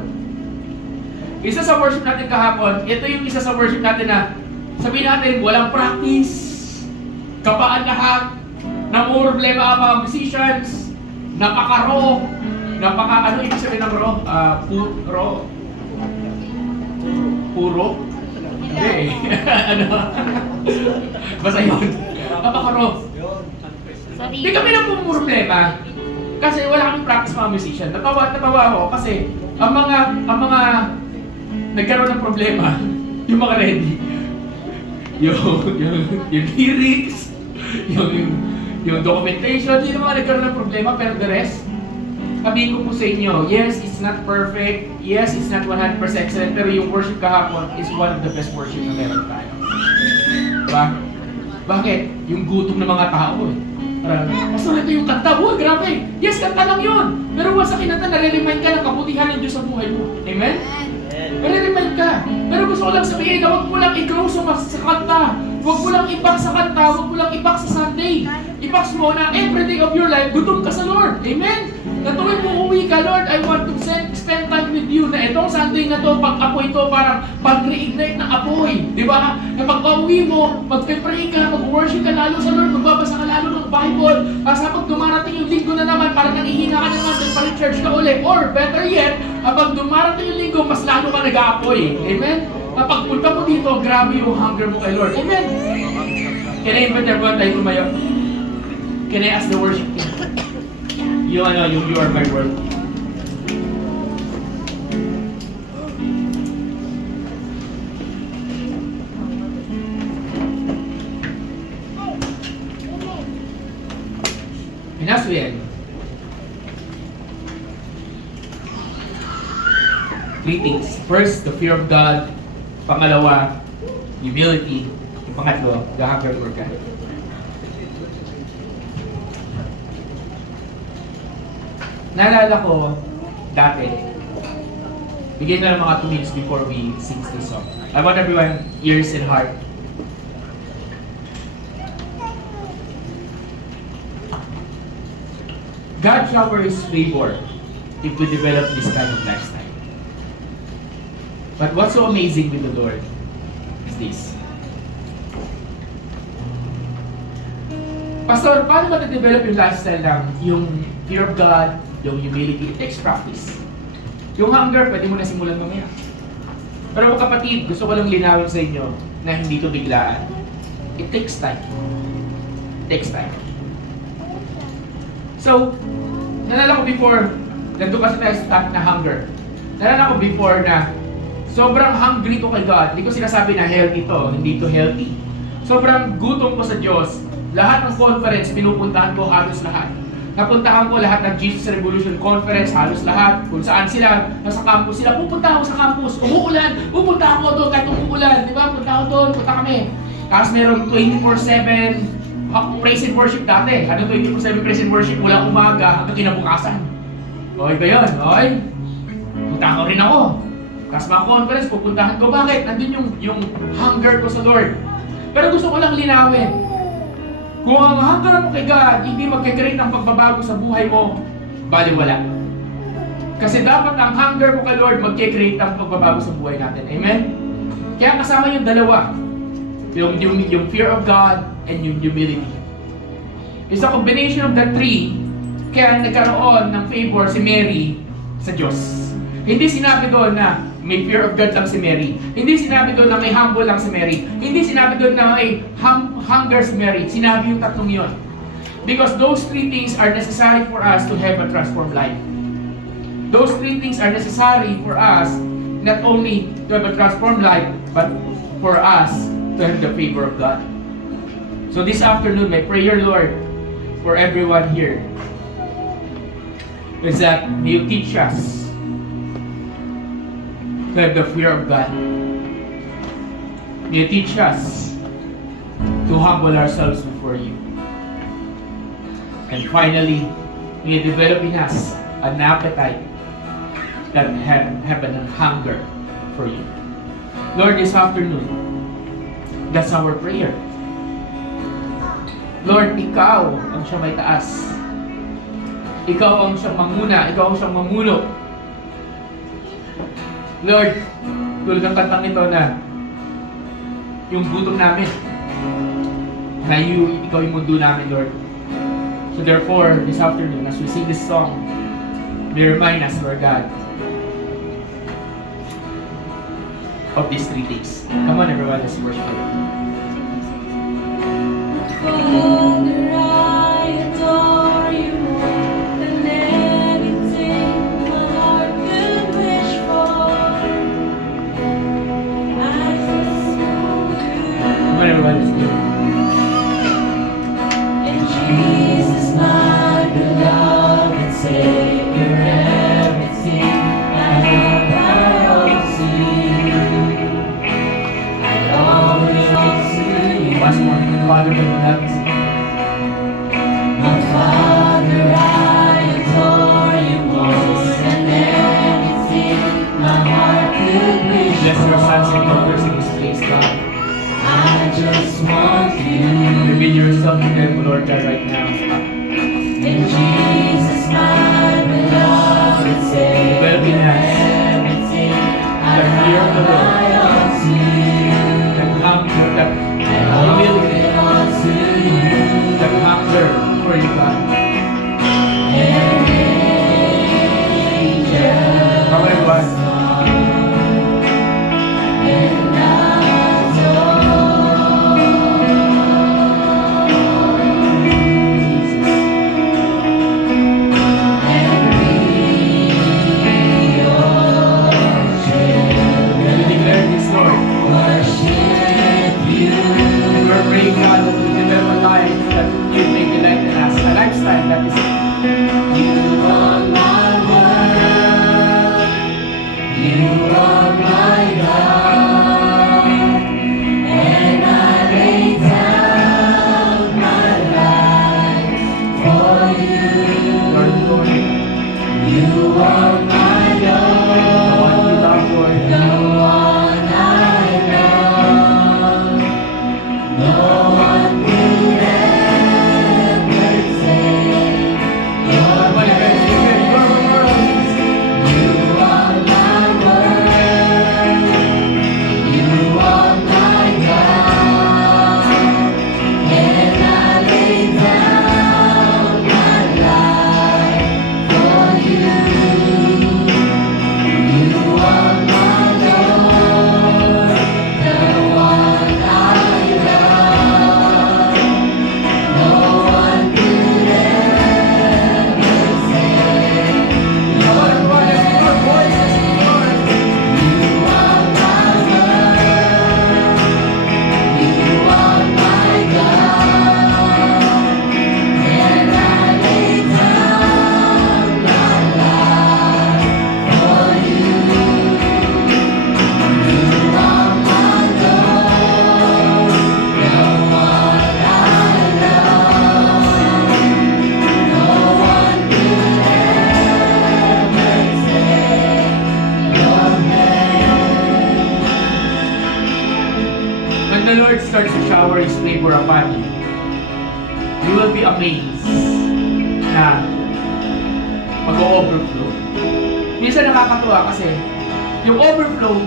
Isa sa worship natin kahapon, ito yung isa sa worship natin na sabihin natin, walang practice, kapaan lahat, namuro problema ang mga musicians, napaka-raw, ano ibig sabihin ng raw? Puro? Hindi ano? Basta yun. Napaka-raw. Hindi kami na problema kasi wala kaming practice mga musician. Natawa ako kasi ang mga nagkaroon ng problema, yung mga ready. Yung lyrics, yung documentation, yung mga nagkaroon ng problema, pero the rest, sabihin ko po sa inyo, yes, it's not perfect, yes, it's not 100% excellent, pero yung worship kahapon is one of the best worship na meron tayo. Diba? Bakit? Yung gutom ng mga tao eh. Parang, Pastor, ito yung kanta. Uy, grabe. Yes, kanta lang yun. Pero once sa kinanta, nare-remind ka ng kabutihan ng Diyos sa buhay mo. Amen? Nare-remind ka. Pero gusto ko lang sabihin na huwag mo lang i-grow sa kanta. Huwag mo lang ipak sa kanta. Huwag mo lang ipak sa Sunday. Ipak mo na everyday of your life, gutom ka sa Lord. Amen? Na tuwing mo uwi ka, Lord, I want to spend time with you. Na itong Sunday na to, pag-apoy to, parang pag-reignite ng apoy. Di ba? Na pag-uwi mo, mag-pray ka, mag-worship ka lalo sa Lord, magbabasa ka lalo ng Bible. Sa pag dumarating yung linggo na naman, parang nangihina ka naman, then pa-church ka ulit. Or better yet, pag dumarating yung linggo, mas lalo ka nag-aapoy. Amen? Kapag punta mo dito, grabe yung hunger mo kay Lord. Amen? Can I invite everyone tayo tumayo? Can I ask the worship team? You are my word. And as we end, three things. First, the fear of God. Pangalawa, humility. Pangatlo, the hunger for God. Naalala ko, dati, bigyan ko ng mga 2 minutes before we sing this song. I want everyone, ears and heart. God showers favor if we develop this kind of lifestyle. But what's so amazing with the Lord is this. Pastor, paano ba na-develop yung lifestyle ng yung fear of God, yung humility? It takes practice. Yung hunger, pwede mo na simulan mamaya. Pero mga kapatid, gusto ko lang linawin sa inyo na hindi ito biglaan. It takes time. It takes time. So, nalala ko before, nandun kasi tayo sa top na hunger. Nalala ko before na sobrang hungry ko kay God. Hindi ko sinasabi na healthy to, hindi to healthy. Sobrang gutom ko sa Diyos. Lahat ng conference, pinupuntahan ko halos lahat. Napuntahan ko lahat ng Jesus Revolution Conference, halos lahat. Kung saan sila, nasa campus sila, pupunta ako sa campus. Umuulan, pupunta ako doon kahit umuulan. Di ba? Punta ako doon, punta kami. Tapos meron 24/7 praise and worship dati. Ano 24/7 praise and worship? Mula umaga hanggang kinabukasan. Okay ba yun? Okay? Punta ko rin ako. Tapos mga conference, pupuntahan ko. Bakit? Nandun yung hunger ko sa Lord. Pero gusto ko lang linawin. Kung ang hunger mo kay God, hindi magkakreate ng pagbabago sa buhay mo, baliwala. Kasi dapat ang hunger mo kay Lord, magkakreate ng pagbabago sa buhay natin. Amen? Kaya kasama yung dalawa. Yung fear of God and yung humility. It's a combination of the three, kaya nagkaroon ng favor si Mary sa Diyos. Hindi sinabi doon na may fear of God lang si Mary. Hindi sinabi doon na may humble lang si Mary. Hindi sinabi doon na may hunger si Mary. Sinabi yung tatlong yun. Because those three things are necessary for us to have a transformed life. Those three things are necessary for us not only to have a transformed life, but for us to have the favor of God. So this afternoon, my prayer, Lord, for everyone here, is that may you teach us to have the fear of God. May you teach us to humble ourselves before you. And finally, may you develop in us an appetite that have an hunger for you. Lord, this afternoon, that's our prayer. Lord, Ikaw ang siyang may taas. Ikaw ang siyang manguna. Ikaw ang siyang mamuno. Lord, tulad ng kantang ito na yung gutom namin, na Ikaw yung mundo namin, Lord. So therefore, this afternoon, as we sing this song, may remind us, Lord God, of these 3 things. Come on, everyone, let's worship Him. Father, I adore you more than anything my heart could wish for. I just want Come on, you. everyone, let's do it. In Jesus, my beloved Savior, everything I have, I owe to you. I always owe to you. Once more, Father, in the heavens. My Father, I adore you more than anything my heart could wish Bless your sons and for. daughters in this place, God. I just want you. Reveal yourself to them, Lord God, right now. In Jesus, my beloved Savior, Develop in us everything I the fear of the have, Lord. I owe to you. That hunger, that I owe humility, it all to you. that hunger for you, God. Angels Come on, everyone. and We declare this, Lord. worship you. And we're praying, God, that we develop a life that you make delight in us. A lifestyle that is You are my world. You are my God. And I lay down my life for you. Lord, Lord. You are my The one we Lord. love, Lord. The one I love. No one could ever take your Come on, everyone. Declare, you are my world. You are my world. You are my God. And I lay down my life for you. You are my Lord, the one I love. No one could ever take your place. You are my world. You are my God. And I lay down my life for you. You are my Lord, the one I love. No one could ever take your place. When the Lord starts to shower His favor upon you will be amazed na mag-overflow. Minsan nakakatuwa kasi yung overflow,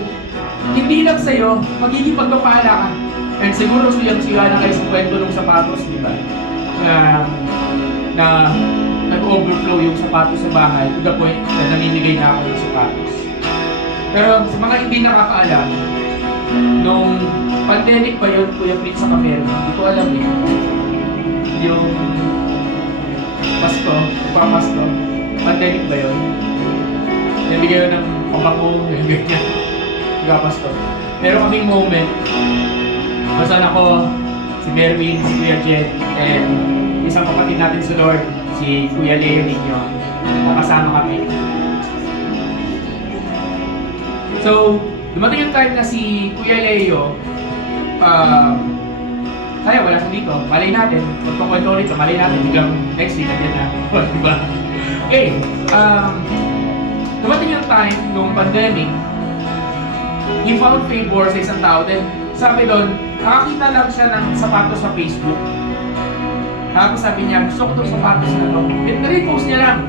hindi lang sa'yo, magiging pagpapala ka. And siguro siyang-siya na kayo sa kwento ng sapatos, di ba? Na nag-overflow yung sapatos sa bahay to the point na namimigay na ako ng sapatos. Pero sa mga hindi nakakaalam, nung pandemic ba yun, Kuya Prince sa Camero? Hindi ko alam eh. Yung Pasko, Pasko, pandemic ba yun? Nabigay yun ng pabango, nabigay niya. Pasko. Pero kaming moment, basan ako, si Merwin, si Kuya Jet, and isang kapatid natin sa Lord, si Kuya Leo Ninyo. nakasama kami. So, dumating yung time na si Kuya Leo, kaya wala siya dito, malay natin, magpakwento ulit, malay natin, biglang next week, nandiyan na. Diba? Okay, dumating yung time, nung pandemic, he found favor sa isang tao, then sabi doon, nakakita lang siya ng sapatos sa Facebook. Tapos sabi niya, gusto ko itong sapatos na ito. Nirepost niya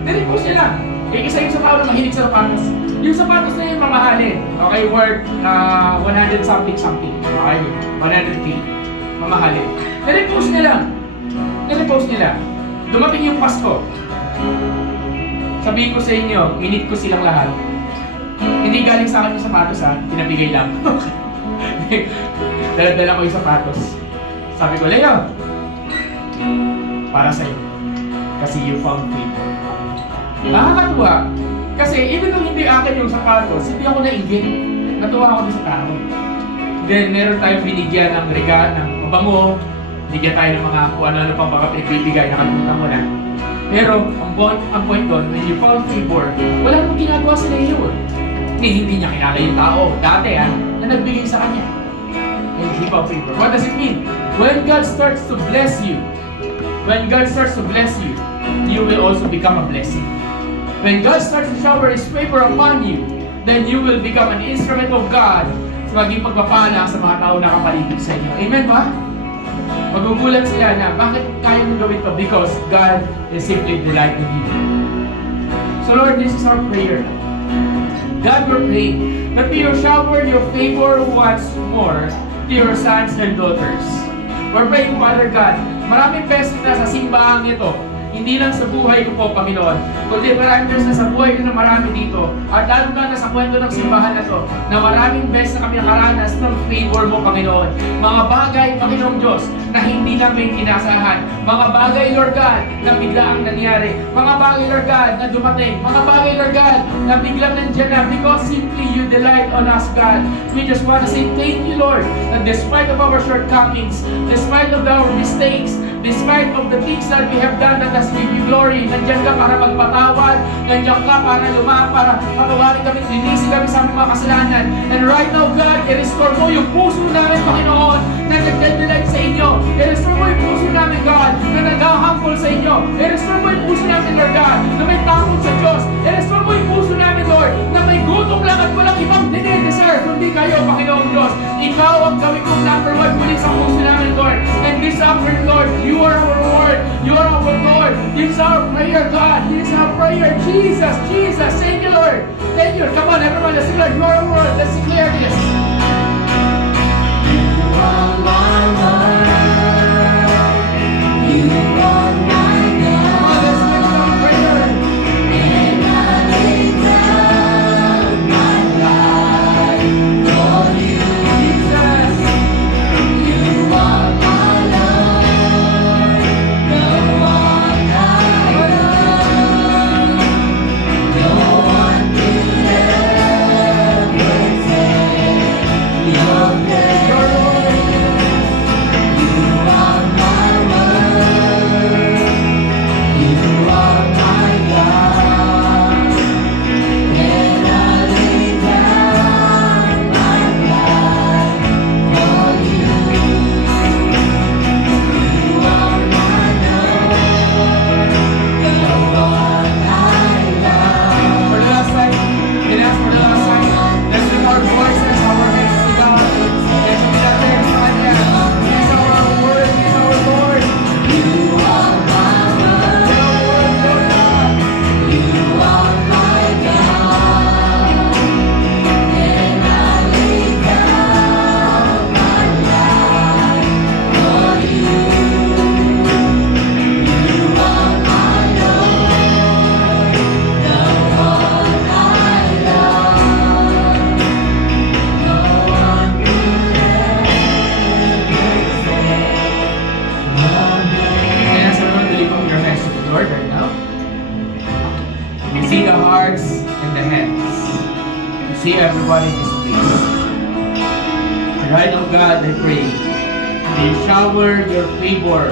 lang. Eh, isa yung sa tao na mahilig sa sapatos. Yung sapatos na yun mamahalin. Okay, worth 100 something. Okay, 100K. Mamahalin. Nirepost niya lang. Dumating yung Pasko. Sabihin ko sa inyo, minute ko silang lahat. Hindi galing sa akin yung sapatos ha, pinabigay lang. Dala-dala ko yung sapatos. Sabi ko, Leo, para sa'yo. Kasi you found favor. Nakakatuwa. Kasi even nung hindi akin yung sapatos, hindi ako nainggit. Natuwa ako din sa tao. Then meron tayong binigyan ng regalo, ng mabango. Binigyan tayo ng mga kung ano-ano pang baka pinagbibigay, nakalimutan mo na. Pero ang point doon, when you found favor, wala namang ginagawa sa Leo. Hindi niya kilala yung tao. Dati na nagbigay sa kanya. And he found favor. What does it mean? When God starts to bless you, you will also become a blessing. When God starts to shower His favor upon you, then you will become an instrument of God sa maging pagpapala sa mga tao na kapaligid sa inyo. Amen ba? Magugulat sila na, bakit kaya mong gawin to? Because God is simply delighted in you. So Lord, this is our prayer. God, we're praying that you shower your favor once more to your sons and daughters. We're praying, Father God, maraming beses na sa simbahan ito, hindi lang sa buhay ko po, Panginoon, kundi maraming beses na sa buhay ko na marami dito, at lalo na sa kwento ng simbahan na to, na maraming beses na kami nakaranas ng favor mo, Panginoon. Mga bagay, Panginoong Diyos, na hindi namin inasahan. Mga bagay, Lord God, na biglaang nangyari. Mga bagay, Lord God, na dumating. Mga bagay, Lord God, na biglang nandiyan na because simply you delight on us, God. We just want to say thank you, Lord, that despite of our shortcomings, despite of our mistakes, despite of the things that we have done that has give you glory, nandiyan ka para magpatawad, nandiyan ka para para patawarin kami, linisin kami sa aming mga kasalanan. And right now, God, i-restore mo yung puso namin, Panginoon, na nagdadelight sa inyo. I-restore mo yung puso namin, God, na nag-humble sa inyo. I-restore mo yung puso namin, Lord God, na may takot sa Diyos. I-restore mo yung puso namin, Lord, na may gutom lang at walang ibang dine-deserve, kundi kayo, Panginoong Diyos. Ikaw ang gawin kong number one muli sa puso namin, Lord. And this afternoon, Lord, you are our Lord. You are our Lord. This is our prayer, God. This is our prayer. Jesus, Jesus. Thank you, Lord. Thank you. Come on, everyone. Let's declare you are our Lord. Let's declare this. You are my Lord. You are my Come on, let's God. lift our prayer. And I lay down my life for you. Jesus. You are my Lord. The one I love. No one could ever take your place. You are my word. You are my God. And I lay down my life for you. You are my Lord, the one I love. For the last time, can I ask for the last time? Let's lift our voices, our hands to God. Let's be that there sa Kanya. He is our word, He is our Lord. You are my word. Our word, Lord God. You are my God, and I lay down my life for you. You are my Lord, the one I love. No one could ever say Can I ask everyone to lift up your hands to the Lord right now? You see the hearts and the hands. You see everybody in this place. And right now, God, I pray, may you shower your favor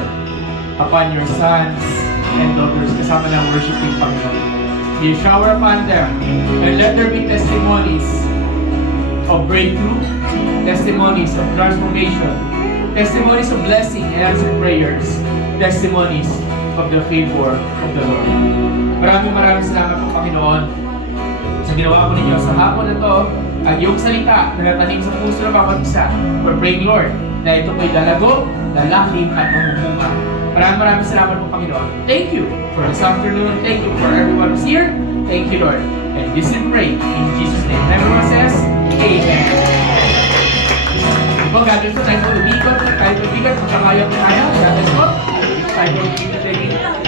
upon your sons and daughters kasama ng worshiping Panginoon. You shower upon them, and let there be testimonies of breakthrough, testimonies of transformation, testimonies of blessing and answered prayers, testimonies of the favor of the Lord. Maraming salamat po, Panginoon, sa ginawa ko ninyo sa hapon na to, at yung salita na natanim sa puso ng bawat isa. We're praying, Lord, na ito po'y lalago, lalaking at mamumunga. Maraming salamat po, Panginoon. Thank you for this afternoon. Thank you for everyone who's here. Thank you, Lord. And this we pray in Jesus' name. And everyone says, Amen. Ito, gagawin ko tayo lumikot, tayo lumikat, magkakayaw tayo. Gagawin ko, tayo lumikot tayo.